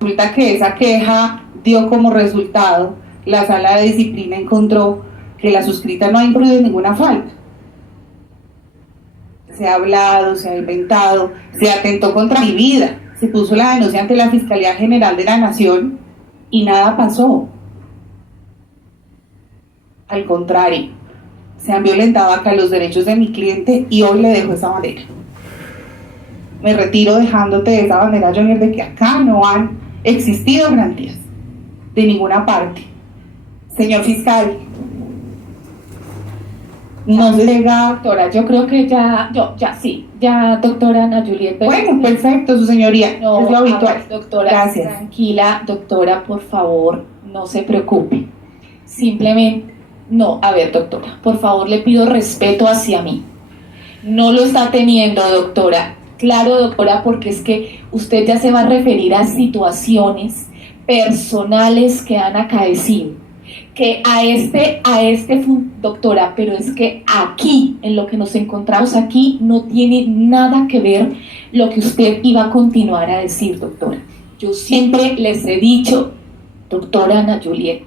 resulta que esa queja dio como resultado, la sala de disciplina encontró que la suscrita no ha incurrido en ninguna falta. Se ha hablado, se ha inventado, se atentó contra mi vida, se puso la denuncia ante la Fiscalía General de la Nación y nada pasó. Al contrario, se han violentado acá los derechos de mi cliente y hoy le dejo esa bandera. Me retiro dejándote esa bandera, Jonier, de que acá no han existido garantías de ninguna parte. Señor fiscal, no se llega. Doctora, yo creo que ya, doctora Ana Juliet. Bueno, perfecto, su señoría, no, es lo habitual. Doctora, gracias. Tranquila, doctora, por favor, no se preocupe. Simplemente, no, a ver, doctora, por favor, le pido respeto hacia mí. No lo está teniendo, doctora. Claro, doctora, porque es que usted ya se va a referir a situaciones personales que han acaecido. Que doctora, pero es que aquí, en lo que nos encontramos aquí, no tiene nada que ver lo que usted iba a continuar a decir, doctora. Yo siempre les he dicho, doctora Ana Juliet,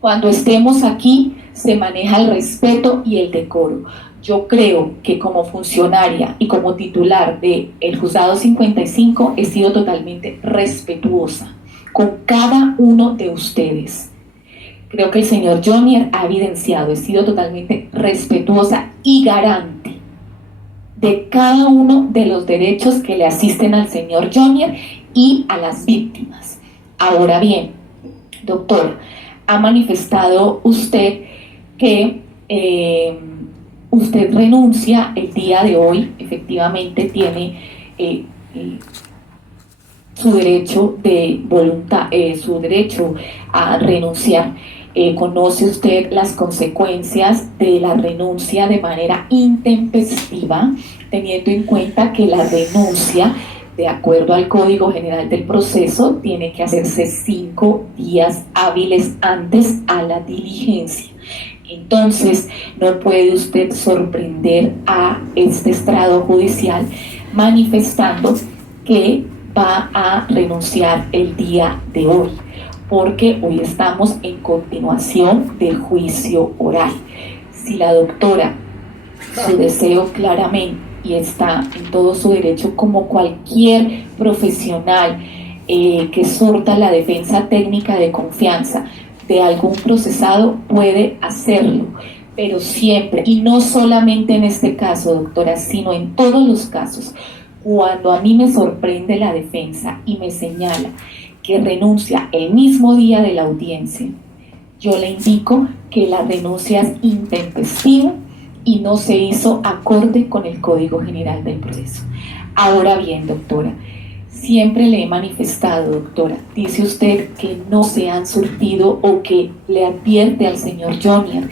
cuando estemos aquí se maneja el respeto y el decoro. Yo creo que como funcionaria y como titular del Juzgado 55 he sido totalmente respetuosa con cada uno de ustedes. Creo que el señor Jonier ha evidenciado, he sido totalmente respetuosa y garante de cada uno de los derechos que le asisten al señor Jonier y a las víctimas. Ahora bien, doctor, ha manifestado usted que usted renuncia el día de hoy, efectivamente tiene su derecho de voluntad, su derecho a renunciar. ¿Conoce usted las consecuencias de la renuncia de manera intempestiva, teniendo en cuenta que la renuncia, de acuerdo al Código General del Proceso, tiene que hacerse 5 días hábiles antes a la diligencia? Entonces, no puede usted sorprender a este estrado judicial manifestando que va a renunciar el día de hoy, porque hoy estamos en continuación del juicio oral. Si la doctora, su deseo claramente, y está en todo su derecho como cualquier profesional que surta la defensa técnica de confianza de algún procesado, puede hacerlo, pero siempre, y no solamente en este caso, doctora, sino en todos los casos, cuando a mí me sorprende la defensa y me señala que renuncia el mismo día de la audiencia, yo le indico que la renuncia es intempestiva y no se hizo acorde con el Código General del Proceso. Ahora bien, doctora, siempre le he manifestado, doctora, dice usted que no se han surtido o que le advierte al señor Jonier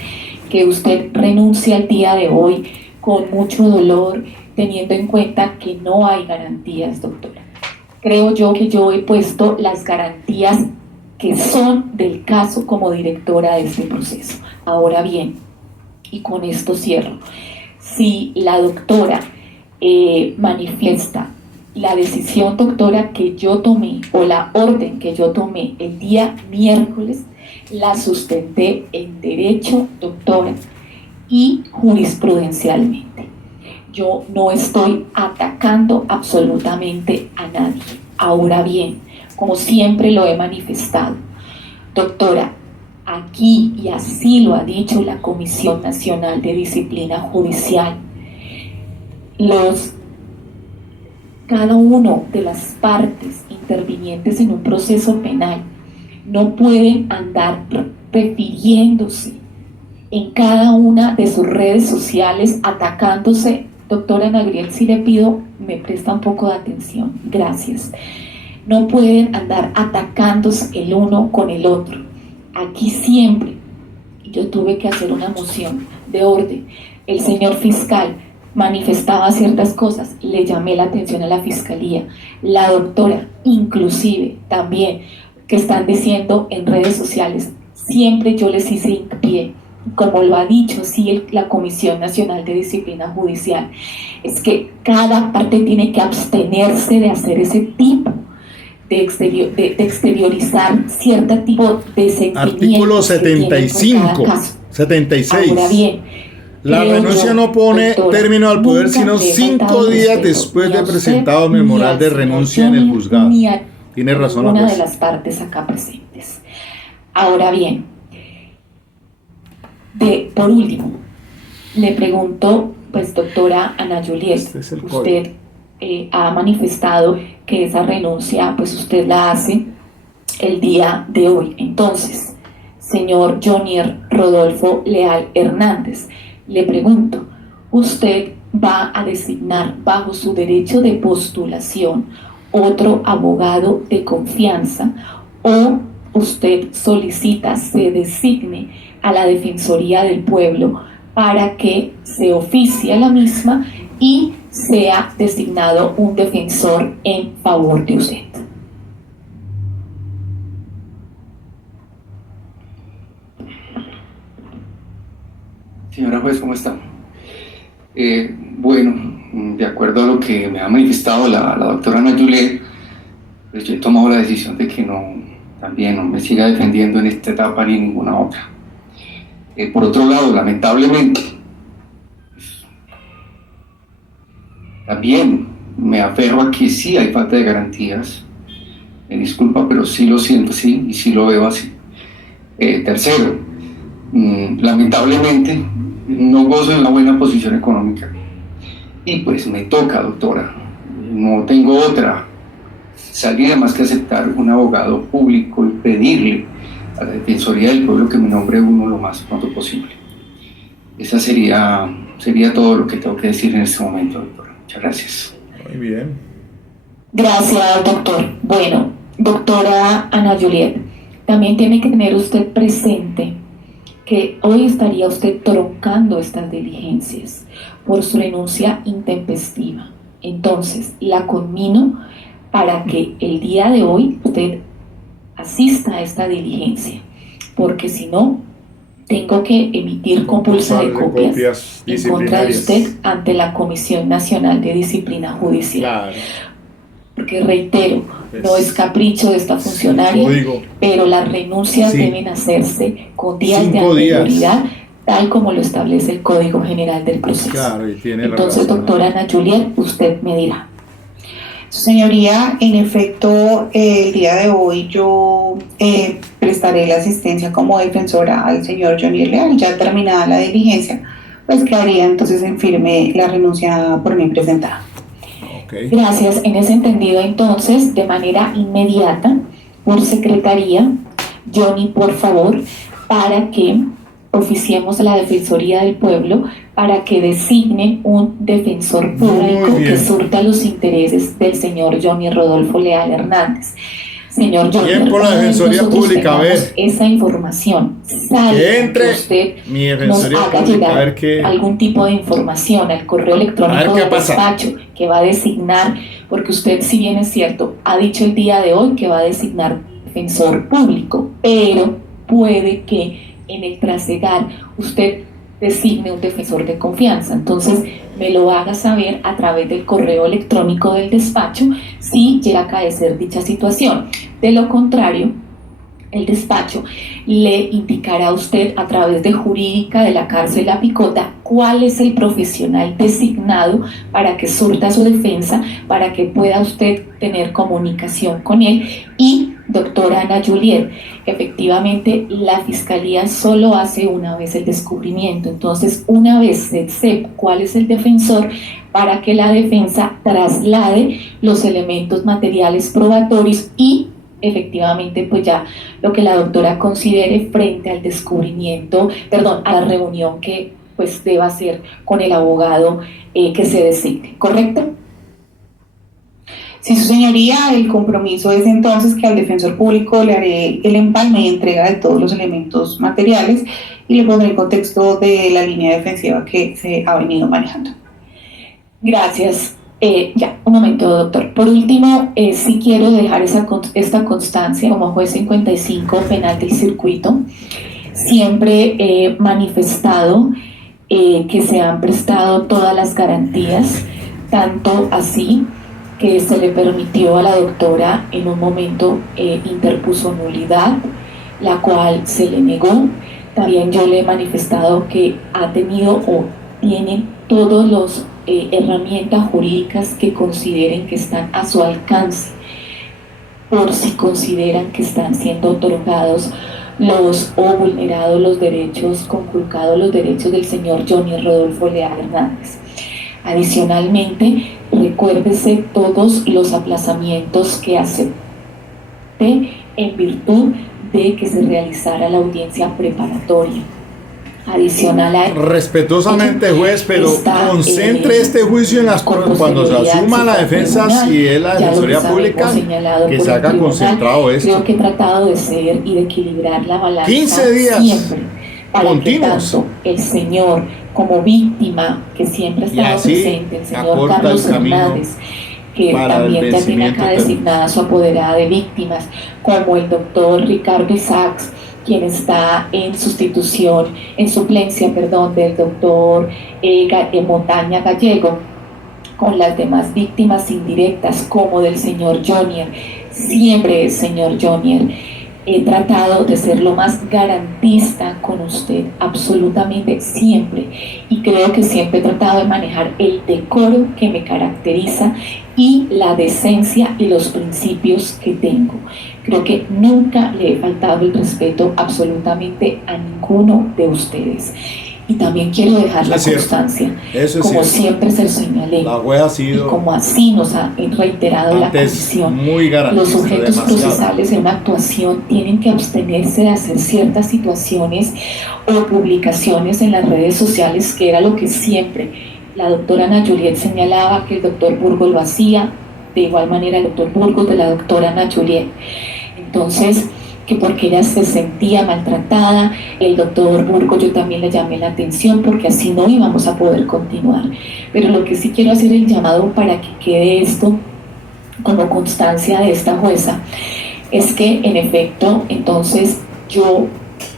que usted renuncia el día de hoy con mucho dolor, teniendo en cuenta que no hay garantías, doctora. Creo yo que yo he puesto las garantías que son del caso como directora de este proceso. Ahora bien, y con esto cierro, si la doctora manifiesta la decisión, doctora, que yo tomé o la orden que yo tomé el día miércoles, la sustenté en derecho, doctora, y jurisprudencialmente. yo no estoy atacando absolutamente a nadie. Ahora bien, como siempre lo he manifestado, doctora, aquí, y así lo ha dicho la Comisión Nacional de Disciplina Judicial, cada una de las partes intervinientes en un proceso penal no pueden andar refiriéndose en cada una de sus redes sociales, atacándose. Doctora Ana Gabriel, si le pido, me presta un poco de atención, gracias. No pueden andar atacándose el uno con el otro. Aquí siempre, yo tuve que hacer una moción de orden, el señor fiscal manifestaba ciertas cosas, le llamé la atención a la fiscalía, la doctora inclusive también, que están diciendo en redes sociales, siempre yo les hice hincapié, como lo ha dicho sí la Comisión Nacional de Disciplina Judicial, es que cada parte tiene que abstenerse de hacer ese tipo de exteriorizar cierto tipo de sentimientos. Artículo 75, 76. Ahora bien, la renuncia no pone término al poder sino 5 días después de presentado memorial de renuncia en el juzgado. Tiene razón la una juez. de las partes acá presentes. Ahora bien, por último, le pregunto, pues doctora Ana Juliet, usted ha manifestado que esa renuncia, pues usted la hace el día de hoy. Entonces, señor Jonier Rodolfo Leal Hernández, le pregunto, ¿usted va a designar bajo su derecho de postulación otro abogado de confianza o usted solicita se designe a la Defensoría del Pueblo para que se oficie la misma y sea designado un defensor en favor de usted? Señora juez, ¿cómo está? Bueno, de acuerdo a lo que me ha manifestado la doctora Ana Juliet, pues yo he tomado la decisión de que no me siga defendiendo en esta etapa ni en ninguna otra. Por otro lado, lamentablemente, pues, también me aferro a que sí hay falta de garantías. Me disculpa, pero sí lo siento así y sí lo veo así. Tercero, lamentablemente no gozo de una buena posición económica y pues me toca, doctora, no tengo otra salida más que aceptar un abogado público y pedirle a la Defensoría del Pueblo que me nombre uno lo más pronto posible. Esa sería todo lo que tengo que decir en este momento, doctora. Muchas gracias. Muy bien. Gracias, doctor. Bueno, doctora Ana Juliet, también tiene que tener usted presente que hoy estaría usted troncando estas diligencias por su renuncia intempestiva. Entonces, la conmino para que el día de hoy usted asista a esta diligencia, porque si no, tengo que emitir compulsa de copias en contra de usted ante la Comisión Nacional de Disciplina Judicial. Claro. Porque reitero, no es capricho de esta funcionaria, pero las renuncias deben hacerse con días de anterioridad, tal como lo establece el Código General del Proceso. Claro, y tiene entonces, razón, doctora Ana Juliet, usted me dirá. Señoría, en efecto, el día de hoy yo prestaré la asistencia como defensora al señor Jonier Leal. Ya terminada la diligencia, pues quedaría entonces en firme la renuncia por mí presentada. Okay. Gracias. En ese entendido, entonces, de manera inmediata, por secretaría, Johnny, por favor, para que oficiemos a la Defensoría del Pueblo para que designen un defensor público que surta los intereses del señor Johnny Rodolfo Leal Hernández. Señor Johnny, bien por la Defensoría Pública, a ver. Esa información, que entre usted mi Defensoría nos haga Pública, llegar a ver qué... algún tipo de información al correo electrónico del despacho que va a designar, porque usted, si bien es cierto, ha dicho el día de hoy que va a designar defensor público, pero puede que en el trasegar usted designe un defensor de confianza. Entonces me lo haga saber a través del correo electrónico del despacho si llega a acaecer dicha situación. De lo contrario, el despacho le indicará a usted a través de Jurídica de la Cárcel La Picota cuál es el profesional designado para que surta su defensa, para que pueda usted tener comunicación con él. Y doctora Ana Juliet, efectivamente la Fiscalía solo hace una vez el descubrimiento, entonces una vez se sepa cuál es el defensor, para que la defensa traslade los elementos materiales probatorios y efectivamente pues ya lo que la doctora considere frente al descubrimiento, a la reunión que pues deba hacer con el abogado que se designe, ¿correcto? Sí, su señoría, el compromiso es entonces que al defensor público le haré el empalme y entrega de todos los elementos materiales y le pondré el contexto de la línea defensiva que se ha venido manejando. Gracias. Ya, un momento, doctor. Por último, sí quiero dejar esta constancia como juez 55 penal del circuito. Siempre he manifestado que se han prestado todas las garantías, tanto así que se le permitió a la doctora en un momento interpuso nulidad, la cual se le negó. También yo le he manifestado que ha tenido o tiene todos los herramientas jurídicas que consideren que están a su alcance, por si consideran que están siendo otorgados o vulnerados los derechos, conculcados los derechos del señor Johnny Rodolfo Leal Hernández. Adicionalmente, recuérdese todos los aplazamientos que acepté en virtud de que se realizara la audiencia preparatoria. Adicional a respetuosamente, juez, pero concentre este juicio en las cuando se asuma la defensa, si es la Defensoría Pública, que se haga concentrado esto. Creo que he tratado de ser y de equilibrar la balanza 15 días siempre, para continuos. que tanto el señor como víctima, que siempre ha estado presente, el señor Carlos Hernández, que también ya tiene acá designada su apoderada de víctimas, como el doctor Ricardo Isaacs, quien está en sustitución, en suplencia, del doctor Montaña Gallego, con las demás víctimas indirectas, como del señor Jonier. Siempre, señor Jonier, he tratado de ser lo más garantista con usted, absolutamente siempre, y creo que siempre he tratado de manejar el decoro que me caracteriza y la decencia y los principios que tengo. Creo que nunca le he faltado el respeto absolutamente a ninguno de ustedes. Y también quiero dejar la constancia, como siempre se lo señalé, la juez ha sido, y como así nos ha reiterado la Comisión, los sujetos procesales en una actuación tienen que abstenerse de hacer ciertas situaciones o publicaciones en las redes sociales, que era lo que siempre la doctora Ana Juliet señalaba que el doctor Burgos lo hacía, de igual manera el doctor Burgos de la doctora Ana Juliet. Entonces, que porque ella se sentía maltratada, el doctor Burgos, yo también le llamé la atención porque así no íbamos a poder continuar. Pero lo que sí quiero hacer el llamado para que quede esto como constancia de esta jueza es que en efecto, entonces yo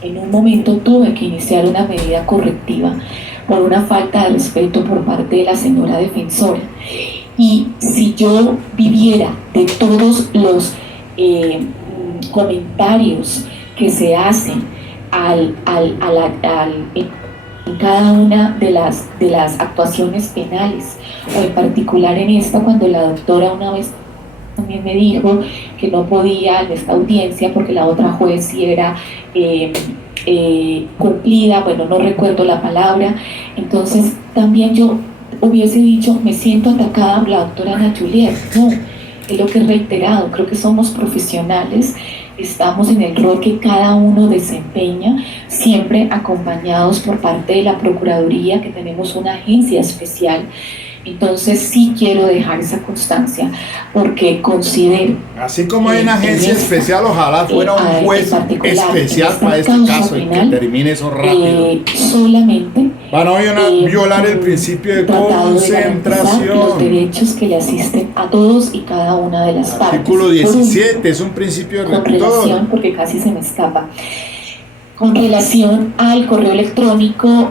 en un momento tuve que iniciar una medida correctiva por una falta de respeto por parte de la señora defensora. Y si yo viviera de todos los comentarios que se hacen en cada una de las actuaciones penales, o en particular en esta, cuando la doctora una vez también me dijo que no podía en esta audiencia porque la otra juez sí era cumplida, bueno, no recuerdo la palabra, entonces también yo hubiese dicho, me siento atacada por la doctora Ana Juliet. No, es lo que he reiterado, creo que somos profesionales, estamos en el rol que cada uno desempeña, siempre acompañados por parte de la Procuraduría, que tenemos una agencia especial. Entonces sí quiero dejar esa constancia porque considero, así como hay una agencia especial, ojalá fuera un juez especial para este caso y que termine eso rápido. Solamente van a violar el principio de concentración, los derechos que le asisten a todos y cada una de las partes. Artículo 17 es un principio rector, porque casi se me escapa. Con relación al correo electrónico,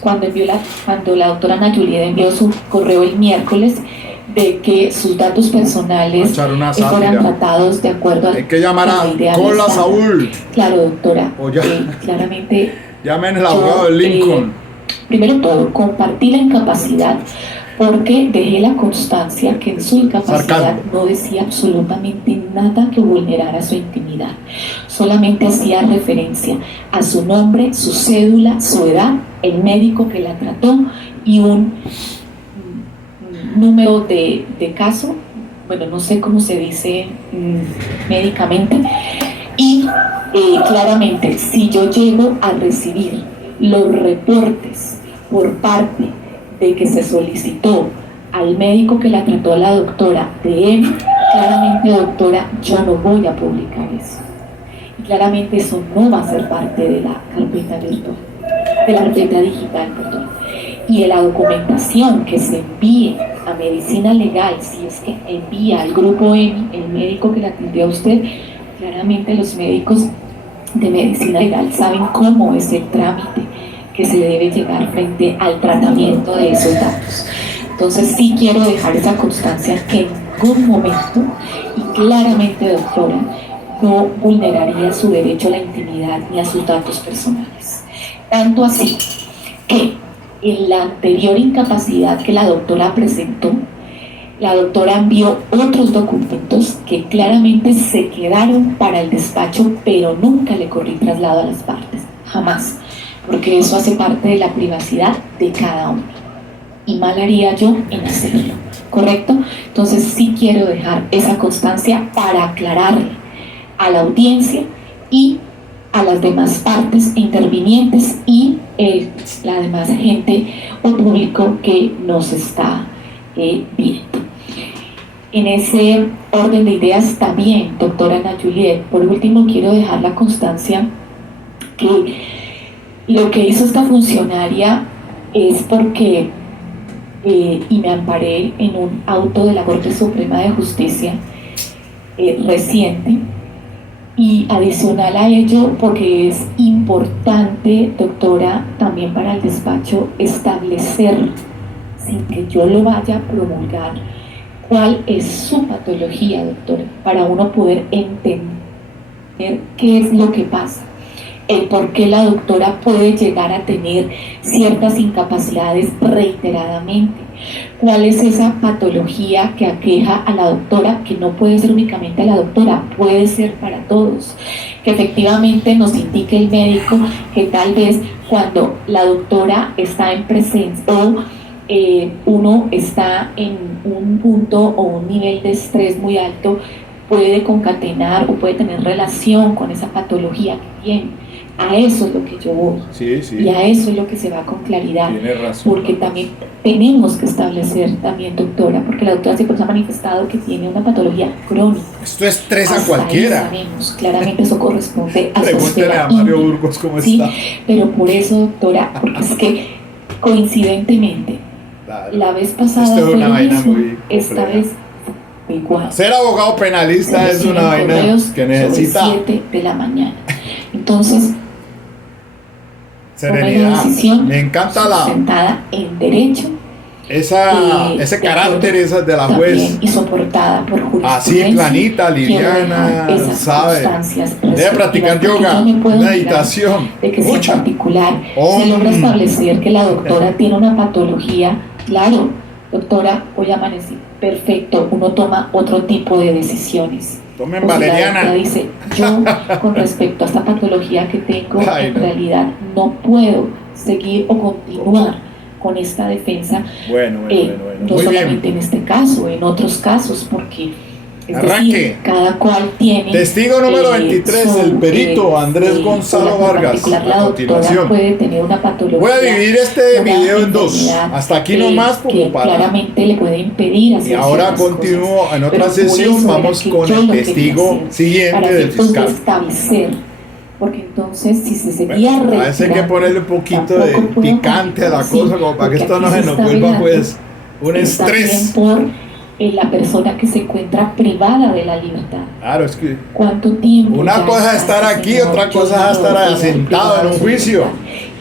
cuando la doctora Ana Juliet envió su correo el miércoles, de que sus datos personales fueran tratados de acuerdo a hay que llamar a idea Cola Saúl. Claro, doctora. O ya. Claramente. Llamen al abogado de Lincoln. Primero todo, compartí la incapacidad porque dejé la constancia que en su incapacidad no decía absolutamente nada que vulnerara su intimidad. Solamente hacía referencia a su nombre, su cédula, su edad, el médico que la trató y un número de caso, bueno, no sé cómo se dice médicamente, y claramente si yo llego a recibir los reportes por parte de que se solicitó al médico que la trató la doctora de él, claramente doctora, yo no voy a publicar eso. Y claramente eso no va a ser parte de la carpeta virtual, de la carpeta digital, perdón. Y la documentación que se envíe a medicina legal, si es que envía al grupo EMI, el médico que la atendió a usted, claramente los médicos de medicina legal saben cómo es el trámite que se debe llegar frente al tratamiento de esos datos. Entonces sí quiero dejar esa constancia que en ningún momento, y claramente doctora, no vulneraría su derecho a la intimidad ni a sus datos personales. Tanto así que en la anterior incapacidad que la doctora presentó, la doctora envió otros documentos que claramente se quedaron para el despacho, pero nunca le corrí traslado a las partes, jamás, porque eso hace parte de la privacidad de cada uno. Y mal haría yo en hacerlo, ¿correcto? Entonces sí quiero dejar esa constancia para aclararle a la audiencia y a las demás partes intervinientes y la demás gente o público que nos está viendo. En ese orden de ideas también, doctora Ana Juliet, por último quiero dejar la constancia que lo que hizo esta funcionaria es porque, y me amparé en un auto de la Corte Suprema de Justicia reciente, y adicional a ello porque es importante, doctora, también para el despacho establecer, sin que yo lo vaya a promulgar, cuál es su patología, doctora, para uno poder entender qué es lo que pasa, el por qué la doctora puede llegar a tener ciertas incapacidades reiteradamente, cuál es esa patología que aqueja a la doctora, que no puede ser únicamente a la doctora, puede ser para todos, que efectivamente nos indique el médico que tal vez cuando la doctora está en presencia o uno está en un punto o un nivel de estrés muy alto, puede concatenar o puede tener relación con esa patología que tiene. A eso es lo que yo voy. Y a eso es lo que se va con claridad. Tiene razón. Porque también tenemos que establecer también, doctora, porque la doctora siempre se ha manifestado que tiene una patología crónica. Esto estresa a cualquiera. Sabemos, claramente eso corresponde a su Pregúntele a Mario Burgos cómo está. Pero por eso, doctora, porque es que coincidentemente, la vez pasada esto es una vaina muy esta vez igual. Ser abogado penalista es una vaina que necesita 7 de la mañana. Entonces, serenidad. Me encanta sentada en derecho. Ese carácter esa de la juez. Y soportada por jurisprudencia. Así planita, liviana, sabe. Debe practicar yoga, meditación. De que en particular se logra establecer que la doctora tiene una patología. Claro, doctora, hoy amanecí. Perfecto, uno toma otro tipo de decisiones. Tomen valeriana. La dice, yo con respecto a esta patología que tengo, en realidad no puedo seguir o continuar con esta defensa. Bueno. No Muy solamente bien. en este caso, en otros casos, porque es Arranque. decir, cada cual tiene. Testigo número 23, el perito Andrés Gonzalo Vargas. A continuación. Puede tener una patología. Voy a dividir este video en dos. Hasta aquí nomás como para. Claramente le puede impedir hacer. Y ahora continúo en otra sesión. Vamos con el testigo siguiente del fiscal. Establecer. Porque entonces, si se seguía a veces hay que ponerle un poquito de picante a la cosa, como para que esto no se nos vuelva pues un estrés. Por la persona que se encuentra privada de la libertad. Claro, es que ¿cuánto tiempo? una cosa es estar aquí, otra cosa es estar sentado en un juicio.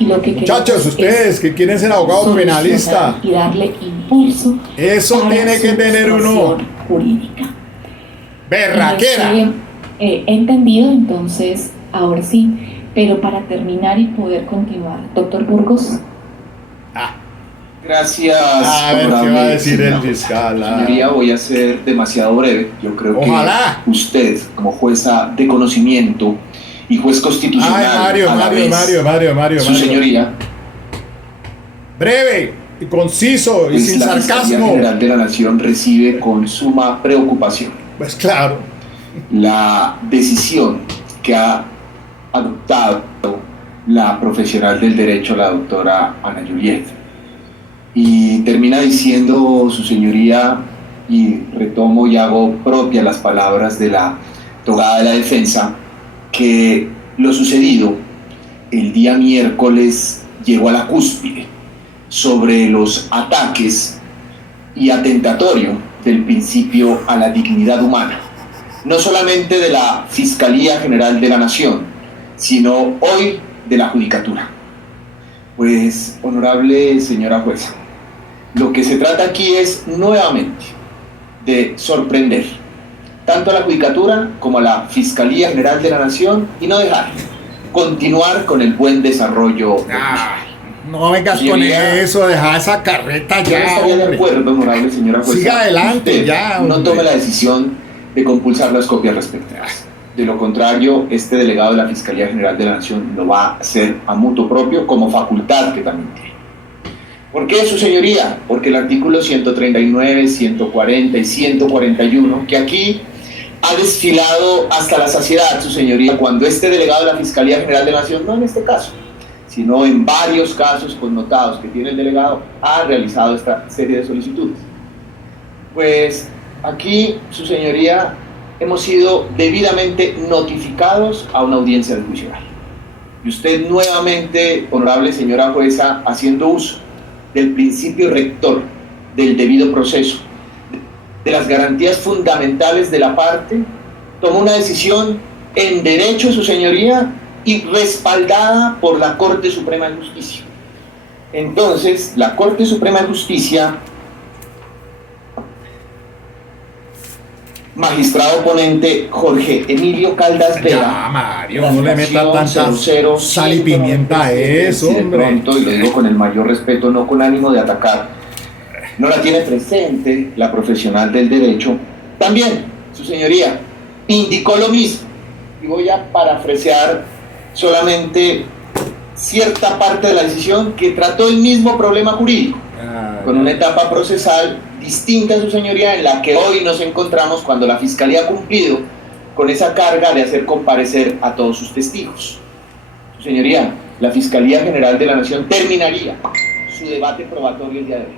y lo que muchachos, ustedes que quieren ser abogado penalista y darle impulso. Eso tiene que tener uno. Jurídica. Berraquera. Entendido, entonces, ahora sí. Pero para terminar y poder continuar, doctor Burgos. Gracias. A ver qué va a decir el fiscal. Señoría, voy a ser demasiado breve. Yo creo Ojalá. que usted, como jueza de conocimiento y juez constitucional, Mario, su señoría, breve y conciso y pues sin la sarcasmo. Fiscalía General de la Nación recibe con suma preocupación pues claro la decisión que ha adoptado la profesional del derecho, la doctora Ana Juliet. Y termina diciendo su señoría, y retomo y hago propias las palabras de la togada de la defensa, que lo sucedido el día miércoles llegó a la cúspide sobre los ataques y atentatorio del principio a la dignidad humana, no solamente de la Fiscalía General de la Nación, sino hoy de la Judicatura. Pues, honorable señora jueza, lo que se trata aquí es nuevamente de sorprender tanto a la Judicatura como a la Fiscalía General de la Nación y no dejar continuar con el buen desarrollo. No vengas Señoría, con eso, deja esa carreta yo ya, estaría de acuerdo, honorable señora jueza. Siga adelante usted ya, no hombre. tome la decisión de compulsar las copias respectivas. De lo contrario, este delegado de la Fiscalía General de la Nación lo va a hacer a mutuo propio como facultad que también tiene. ¿Por qué, su señoría? Porque el artículo 139, 140 y 141, que aquí ha desfilado hasta la saciedad, su señoría, cuando este delegado de la Fiscalía General de la Nación, no en este caso, sino en varios casos connotados que tiene el delegado, ha realizado esta serie de solicitudes. Pues aquí, su señoría, hemos sido debidamente notificados a una audiencia de juicio oral. Y usted nuevamente, honorable señora jueza, haciendo uso del principio rector del debido proceso, de las garantías fundamentales de la parte, tomó una decisión en derecho, su señoría, y respaldada por la Corte Suprema de Justicia. Entonces, la Corte Suprema de Justicia, magistrado ponente Jorge Emilio Caldas Vera, ya, Mario, no le meta tanta sal y pimienta a eso, de hombre. pronto, y lo digo con el mayor respeto, no con ánimo de atacar, no la tiene presente la profesional del derecho, también, su señoría, indicó lo mismo, y voy a parafrasear solamente cierta parte de la decisión que trató el mismo problema jurídico, con una etapa procesal distinta, su señoría, en la que hoy nos encontramos cuando la Fiscalía ha cumplido con esa carga de hacer comparecer a todos sus testigos. Su señoría, la Fiscalía General de la Nación terminaría su debate probatorio el día de hoy,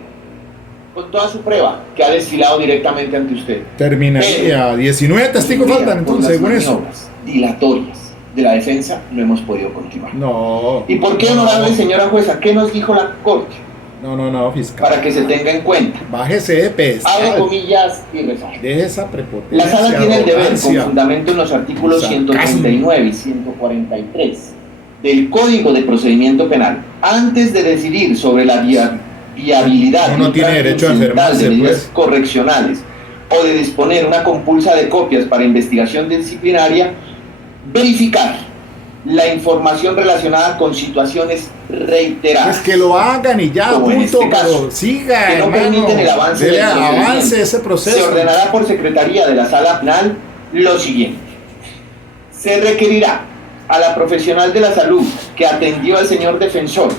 con toda su prueba que ha desfilado directamente ante usted. Terminaría, 19 testigos faltan entonces, según eso. Dilatorias de la defensa no hemos podido continuar. No. ¿Y por qué, honorable señora jueza? ¿Qué nos dijo la Corte? No, fiscal. Para que se tenga en cuenta. Bájese de pesar. Abre comillas y resalta. Deje esa prepotencia. La sala tiene el deber, con arrogancia. fundamento en los artículos Sarcasmo. 139 y 143 del Código de Procedimiento Penal, antes de decidir sobre la viabilidad Uno tiene derecho a enfermarse, de medidas pues. correccionales o de disponer una compulsa de copias para investigación disciplinaria, verificar la información relacionada con situaciones reiteradas. Pues que lo hagan y ya, como en punto, este caso, pero siga, que no hermano. permiten el avance Dele del procedimiento. avance ese proceso. Se ordenará por Secretaría de la Sala Penal lo siguiente: se requerirá a la profesional de la salud que atendió al señor defensor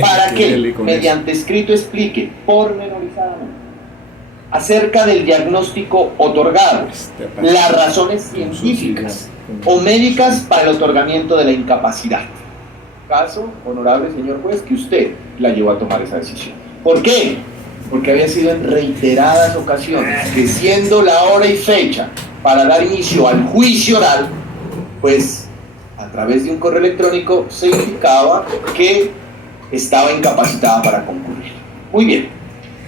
para que, mediante escrito, explique pormenorizadamente acerca del diagnóstico otorgado, las razones científicas o médicas para el otorgamiento de la incapacidad. Caso, honorable señor juez, que usted la llevó a tomar esa decisión. ¿Por qué? Porque había sido en reiteradas ocasiones que, siendo la hora y fecha para dar inicio al juicio oral, pues a través de un correo electrónico se indicaba que estaba incapacitada para concurrir. Muy bien.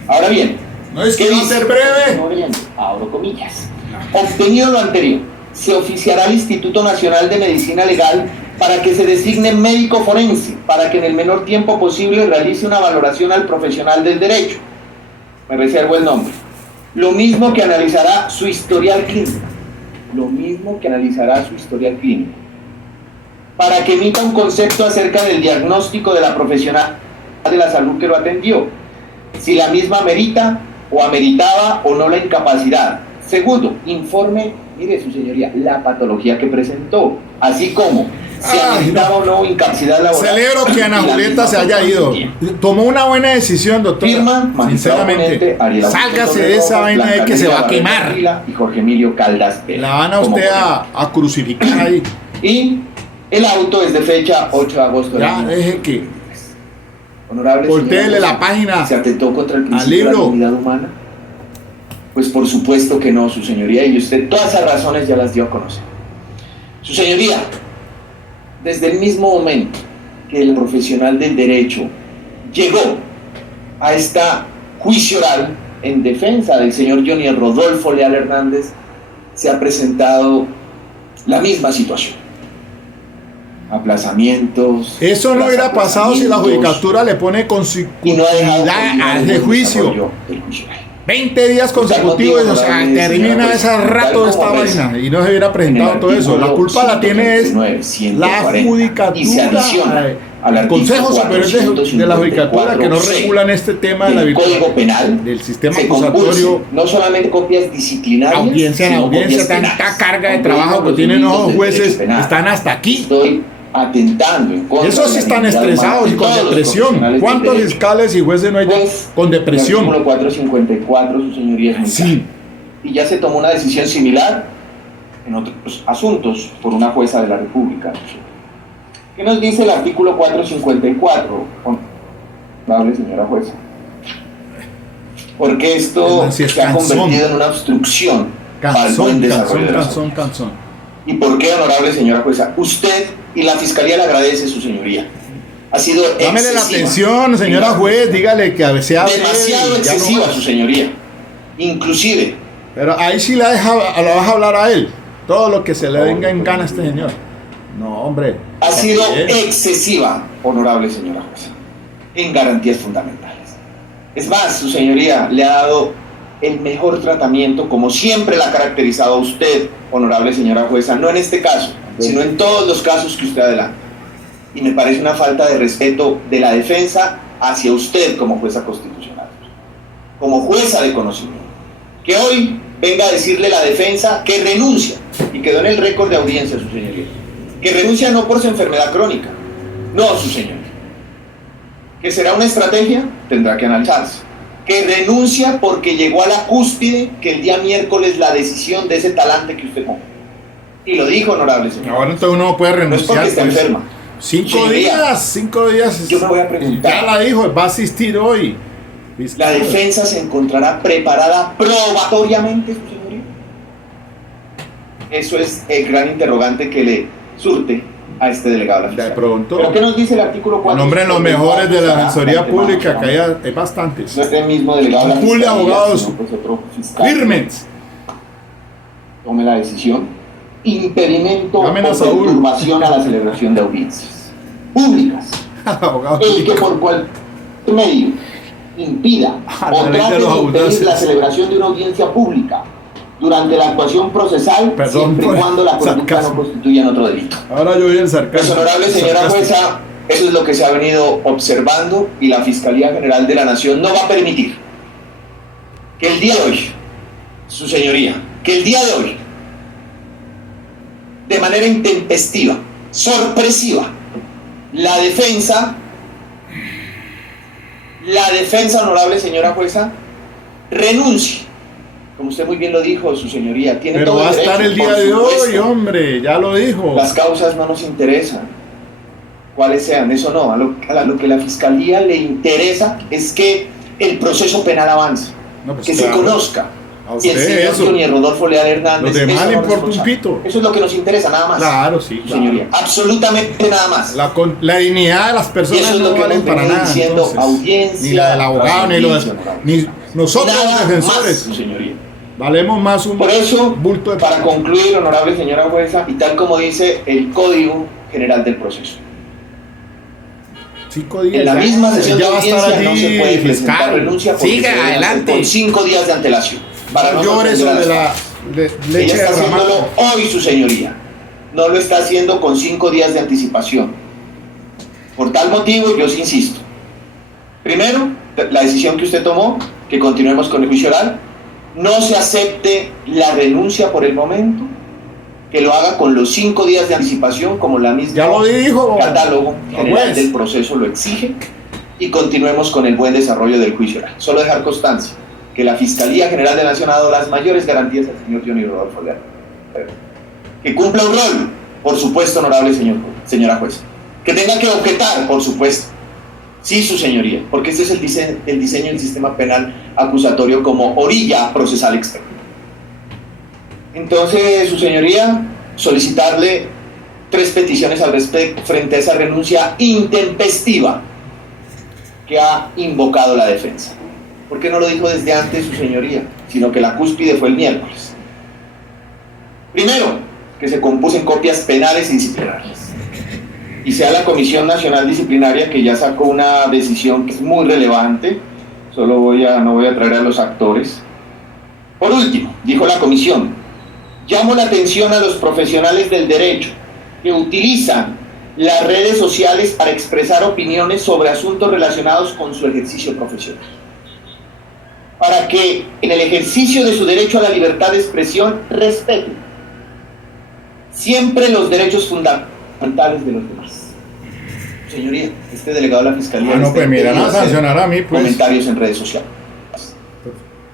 Ahora bien, no es que va a ser breve. Abro comillas. Obtenido lo anterior, se oficiará al Instituto Nacional de Medicina Legal para que se designe médico forense, para que en el menor tiempo posible realice una valoración al profesional del derecho. Me reservo el nombre. Lo mismo que analizará su historial clínico. Lo mismo que analizará su historial clínico. Para que emita un concepto acerca del diagnóstico de la profesional de la salud que lo atendió. Si la misma amerita o ameritaba o no la incapacidad. Segundo, informe, mire su señoría, la patología que presentó, así como si ameritaba o no incapacidad laboral. Celebro que Ana Julieta se haya ido. Tomó una buena decisión, doctor. Firma, sinceramente. Sálgase de esa vaina de que se va a quemar. Y Jorge Emilio Caldas. La van a usted a crucificar ahí. Y el auto es de fecha 8 de agosto. Ya, deje que. Honorable voltéele la página. ¿Se atentó contra el principio de la dignidad humana? Pues por supuesto que no, su señoría, y usted todas esas razones ya las dio a conocer. Su señoría, desde el mismo momento que el profesional del derecho llegó a esta juicio oral en defensa del señor Johnny Rodolfo Leal Hernández, se ha presentado la misma situación. Aplazamientos. Eso no hubiera pasado si la judicatura le pone consecutividad a ese juicio. 20 días consecutivos, o sea, termina ese rato esta vaina y no se hubiera presentado todo eso. La culpa la tiene es la judicatura, el Consejo Superior de la Judicatura, que no regulan este tema de la virtualidad del sistema acusatorio. No solamente copias disciplinarias, audiencia en audiencia, tanta carga de trabajo que tienen los jueces, están hasta aquí. Atentando en contra. Esos están estresados y con depresión. ¿Cuántos fiscales y jueces no hay con depresión? El artículo 454, su señoría, es muy sí. Y ya se tomó una decisión similar en otros asuntos por una jueza de la República. ¿Qué nos dice el artículo 454, honorable señora jueza? Porque esto se ha convertido en una obstrucción para el buen desarrollo de la sociedad. ¿Y por qué, honorable señora jueza? Usted y la Fiscalía le agradece, su señoría. Ha sido dámele la atención, señora juez, dígale que a veces hable. Demasiado excesiva, su señoría. Inclusive. Pero ahí sí la vas a hablar a él. Todo lo que se le venga en gana a este señor. No, hombre. Ha sido excesiva, honorable señora jueza, en garantías fundamentales. Es más, su señoría le ha dado el mejor tratamiento, como siempre la ha caracterizado a usted, honorable señora jueza, no en este caso, sino en todos los casos que usted adelanta. Y me parece una falta de respeto de la defensa hacia usted como jueza constitucional, como jueza de conocimiento. Que hoy venga a decirle la defensa que renuncia, y quedó en el récord de audiencia, su señoría, que renuncia no por su enfermedad crónica, no, su señoría. ¿Que será una estrategia? Tendrá que analizarse. Que renuncia porque llegó a la cúspide que el día miércoles la decisión de ese talante que usted tomó. Y lo dijo, honorable señor. Ahora entonces uno no puede renunciar. No es porque está enferma. 5 días. Yo me voy a preguntar. Ya la dijo, va a asistir hoy. ¿La defensa se encontrará preparada probatoriamente, su señoría? Eso es el gran interrogante que le surte a este delegado de la Fiscalía. De pronto. ¿Pero qué nos dice el artículo 4? Nombren los mejores de la Defensoría Pública, que hay bastantes. No es el mismo delegado de la Fiscalía, abogados pues otro fiscal. firmes. Tome la decisión. Impedimento o perturbación a la celebración de audiencias públicas. El que por cualquier medio impida o trate de impedir la celebración de una audiencia pública durante la actuación procesal, siempre y cuando la conducta no constituya otro delito. Ahora yo vi el sarcasmo. Pues, honorable señora jueza, eso es lo que se ha venido observando y la Fiscalía General de la Nación no va a permitir que el día de hoy, su señoría, que el día de hoy, de manera intempestiva, sorpresiva, la defensa, honorable señora jueza, renuncie. Como usted muy bien lo dijo, su señoría, tiene pero todo va a estar derecho, el día de hoy, hombre, ya lo dijo. Las causas no nos interesan, cuáles sean, eso no. A lo que la Fiscalía le interesa es que el proceso penal avance, no, pues que claro, se conozca. Y el señor Johnny Rodolfo Leal Hernández, lo demás le importa un pito. Eso es lo que nos interesa, nada más. Claro, sí, claro. Señoría, absolutamente nada más. La dignidad de las personas eso es lo no que valen para nada. Entonces, audiencia, ni la del abogado, ni nosotros los defensores. Más, señoría. Valemos más un Por eso, bulto de... para concluir, honorable señora jueza, y tal como dice el Código general del proceso. 5 días. En la misma sesión de ya va a estar audiencia no allí, se puede presentar fiscal. renuncia porque Siga se debe hacer adelante. con 5 días de antelación. Para no Llore sorprender a sobre las la partes. leche Ella está derramada. haciéndolo hoy, su señoría. No lo está haciendo con 5 días de anticipación. Por tal motivo, yo sí insisto. Primero, la decisión que usted tomó, que continuemos con el juicio oral, no se acepte la renuncia por el momento, que lo haga con los 5 días de anticipación, como la misma Ya lo dijo, catálogo general juez. del proceso lo exige, y continuemos con el buen desarrollo del juicio oral. Solo dejar constancia que la Fiscalía General de la Nación ha dado las mayores garantías al señor Johnny Rodolfo Leal. Que cumpla un rol, por supuesto, honorable señora jueza. Que tenga que objetar, por supuesto. Sí, su señoría, porque este es el diseño del sistema penal acusatorio como orilla procesal externa. Entonces, su señoría, solicitarle 3 peticiones al respecto frente a esa renuncia intempestiva que ha invocado la defensa. ¿Por qué no lo dijo desde antes, su señoría? Sino que la cúspide fue el miércoles. Primero, que se compusen copias penales y disciplinarias. Y sea la Comisión Nacional Disciplinaria, que ya sacó una decisión que es muy relevante, no voy a traer a los actores. Por último, dijo la comisión, llamo la atención a los profesionales del derecho que utilizan las redes sociales para expresar opiniones sobre asuntos relacionados con su ejercicio profesional, para que en el ejercicio de su derecho a la libertad de expresión respeten siempre los derechos fundamentales de los demás. Señoría, este delegado de la Fiscalía... no, pues me irán a sancionar a mí, pues. Comentarios en redes sociales.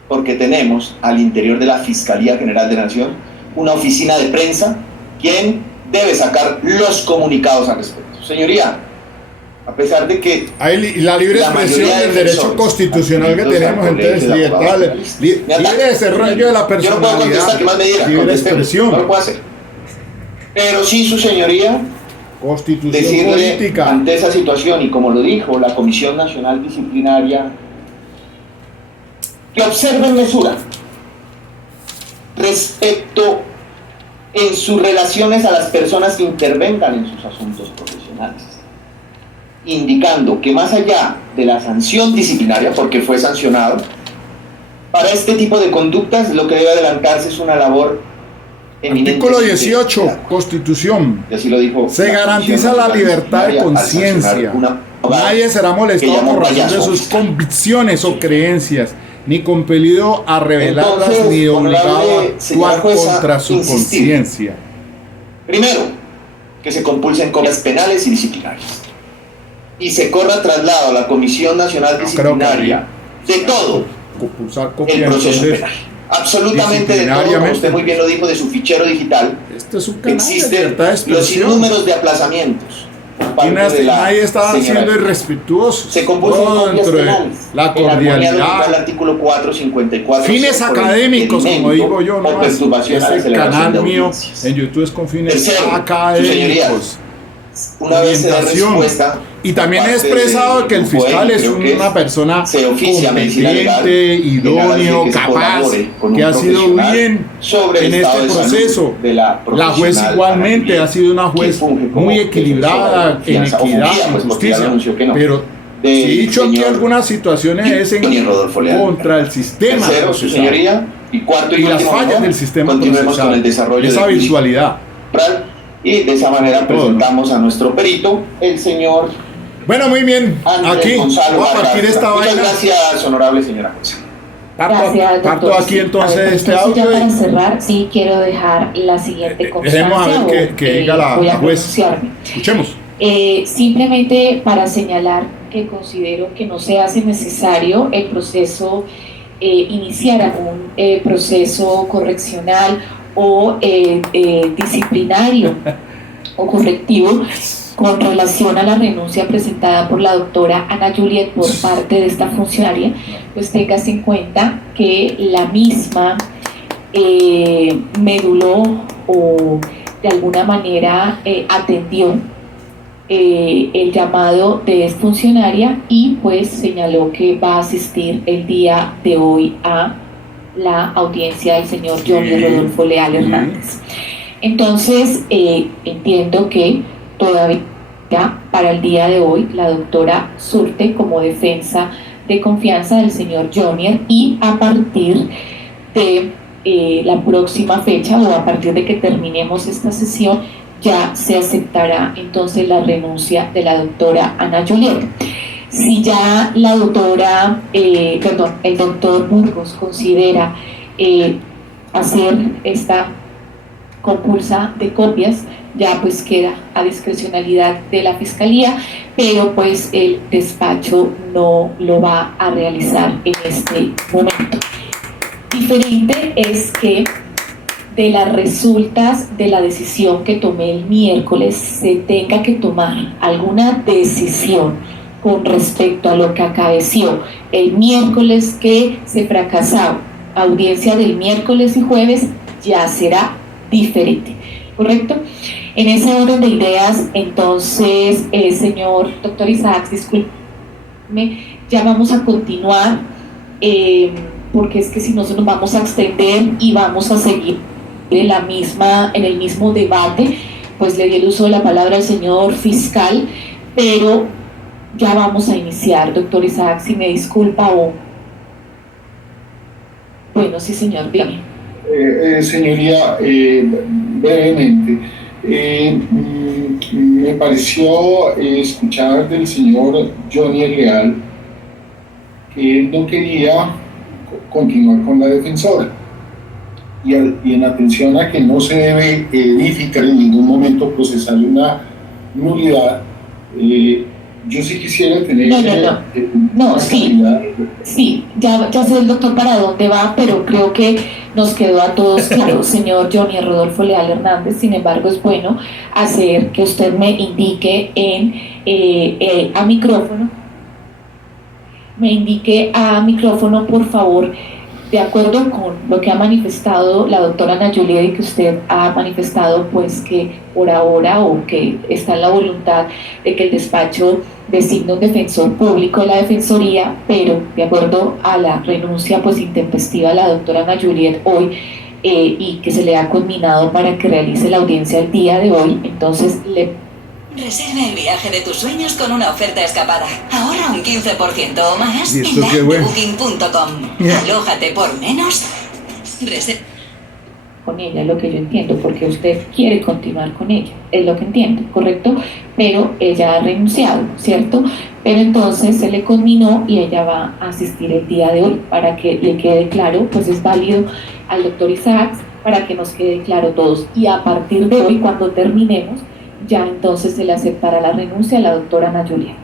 Porque tenemos al interior de la Fiscalía General de la Nación una oficina de prensa quien debe sacar los comunicados al respecto. Señoría, a pesar de que... Hay la libre expresión del derecho constitucional que tenemos, entonces libre desarrollo de la personalidad, yo no puedo contestar, que más me diga, libre expresión. No lo puedo hacer. Pero sí, su señoría, Constitución decirle política. ante esa situación, y como lo dijo la Comisión Nacional Disciplinaria, que observen mesura respecto en sus relaciones a las personas que intervengan en sus asuntos profesionales, indicando que más allá de la sanción disciplinaria, porque fue sancionado, para este tipo de conductas lo que debe adelantarse es una labor eminente. Artículo 18, Constitución. Y así lo dijo. Se garantiza la libertad de conciencia. Nadie será molestado por razón de sus convicciones o creencias, ni compelido a revelarlas, Entonces, ni obligado a señora actuar jueza, contra su insistir. conciencia. Primero, que se compulsen copias penales y disciplinarias. Y se corra traslado a la Comisión Nacional Disciplinaria de todo compulsar el copias, proceso entonces, penal. Absolutamente de todo, como usted muy bien lo dijo, de su fichero digital. Este es un canal de Existen libertad de los expresión. innúmeros de aplazamientos. Y nadie está siendo irrespetuoso. Se compuso copias dentro de penales. la En armonía cordialidad. al artículo 454. Fines académicos, como digo yo, no más. Perturbación a la Ese celebración canal de mío audiencias. en YouTube es con fines Tercero, su académicos. Una vez se dé Orientación. respuesta, Y también he por parte expresado del que el grupo fiscal E, es creo que una persona se oficia medicina legal, competente, idóneo, que se capaz, colabore con que un ha sido profesional bien sobre el en estado este de salud proceso. de la La juez profesional igualmente Ana ha sido una juez que funge como muy equilibrada defensora de en confianza, o equidad, fungía, en pues, porque ya justicia. anunció que no, Pero del si he dicho aquí señor algunas situaciones es en Rodolfo Leal. contra el sistema Tercero, su procesal. señoría, y cuarto y Y las último, fallas ¿no? del sistema Continuemos procesal, con el desarrollo esa del juicio virtualidad. oral, y de esa manera presentamos a nuestro perito, el señor Bueno, muy bien. Andrés Aquí Gonzalo voy a partir Vargas. esta Muchas vaina. gracias, honorable señora jueza. Gracias, Parto doctor. aquí entonces A ver, este entonces, audio ya y para cerrar, sí quiero dejar la siguiente constancia. dejemos a ver que diga la voy a juez. pronunciarme. Escuchemos. Simplemente para señalar que considero que no se hace necesario el proceso, iniciar algún proceso correccional o disciplinario o correctivo con relación a la renuncia presentada por la doctora Ana Juliet por parte de esta funcionaria, pues téngase en cuenta que la misma meduló o de alguna manera atendió el llamado de esta funcionaria y pues señaló que va a asistir el día de hoy a la audiencia del señor Johnny Rodolfo Leal Hernández. Entonces entiendo que todavía para el día de hoy la doctora surte como defensa de confianza del señor Jonier, y a partir de la próxima fecha o a partir de que terminemos esta sesión ya se aceptará entonces la renuncia de la doctora Ana Juliet. Si ya la doctora, el doctor Burgos considera hacer esta compulsa de copias, ya pues queda a discrecionalidad de la Fiscalía, pero pues el despacho no lo va a realizar en este momento. Diferente es que de las resultas de la decisión que tomé el miércoles se tenga que tomar alguna decisión con respecto a lo que acaeció el miércoles, que se fracasaba audiencia del miércoles y jueves, ya será diferente, ¿correcto? En ese orden de ideas, entonces, señor doctor Isaacs, discúlpeme, ya vamos a continuar, porque es que si no nos vamos a extender y vamos a seguir en el mismo debate. Pues le di el uso de la palabra al señor fiscal, pero ya vamos a iniciar, doctor Isaac, si me disculpa o... Bueno, sí, señor, bien. Señoría, brevemente, me pareció escuchar del señor Jonier Leal que él no quería continuar con la defensora, y en atención a que no se debe edificar en ningún momento procesal una nulidad, yo sí quisiera tener... No, sí, ya sé el doctor para dónde va, pero creo que nos quedó a todos claro, señor Jonier Rodolfo Leal Hernández. Sin embargo, es bueno hacer que usted me indique a micrófono, por favor, de acuerdo con lo que ha manifestado la doctora Ana Juliet, y que usted ha manifestado pues que por ahora, o que está en la voluntad de que el despacho designe un defensor público de la Defensoría, pero de acuerdo a la renuncia pues intempestiva de la doctora Ana Juliet hoy, y que se le ha conminado para que realice la audiencia el día de hoy, entonces le... Reserva el viaje de tus sueños con una oferta escapada. Ahora un 15% o más en booking.com. Alójate por menos. Con ella, es lo que yo entiendo, porque usted quiere continuar con ella, es lo que entiendo, ¿correcto? Pero ella ha renunciado, ¿cierto? Pero entonces se le conminó y ella va a asistir el día de hoy. Para que le quede claro, pues es válido al doctor Isaacs, para que nos quede claro todos. Y a partir de hoy, cuando terminemos, ya entonces se le aceptará la renuncia a la doctora Ana Juliet.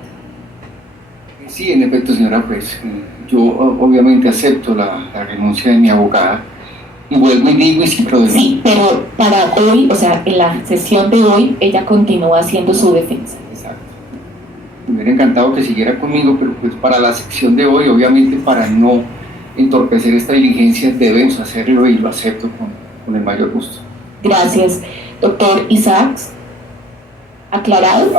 Sí, en efecto, señora juez, yo obviamente acepto la renuncia de mi abogada, y vuelvo y digo y sin problema. Sí, pero para hoy, o sea, en la sesión de hoy, ella continúa haciendo su defensa. Exacto. Me hubiera encantado que siguiera conmigo, pero pues para la sección de hoy, obviamente para no entorpecer esta diligencia, debemos hacerlo, y lo acepto con el mayor gusto. Gracias. Doctor Isaacs. ¿Aclarado?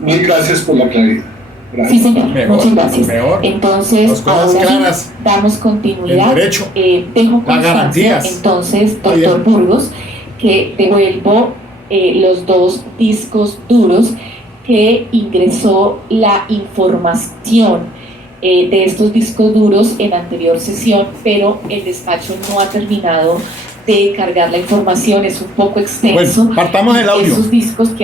Mil gracias por la claridad. Gracias. Sí, señor. Muchas gracias. Entonces, ahora sí, damos continuidad. Dejo constancia, entonces, doctor Burgos, que devuelvo los 2 discos duros que ingresó la información de estos discos duros en anterior sesión, pero el despacho no ha terminado de cargar la información, es un poco extenso. Bueno, partamos el audio. Esos discos que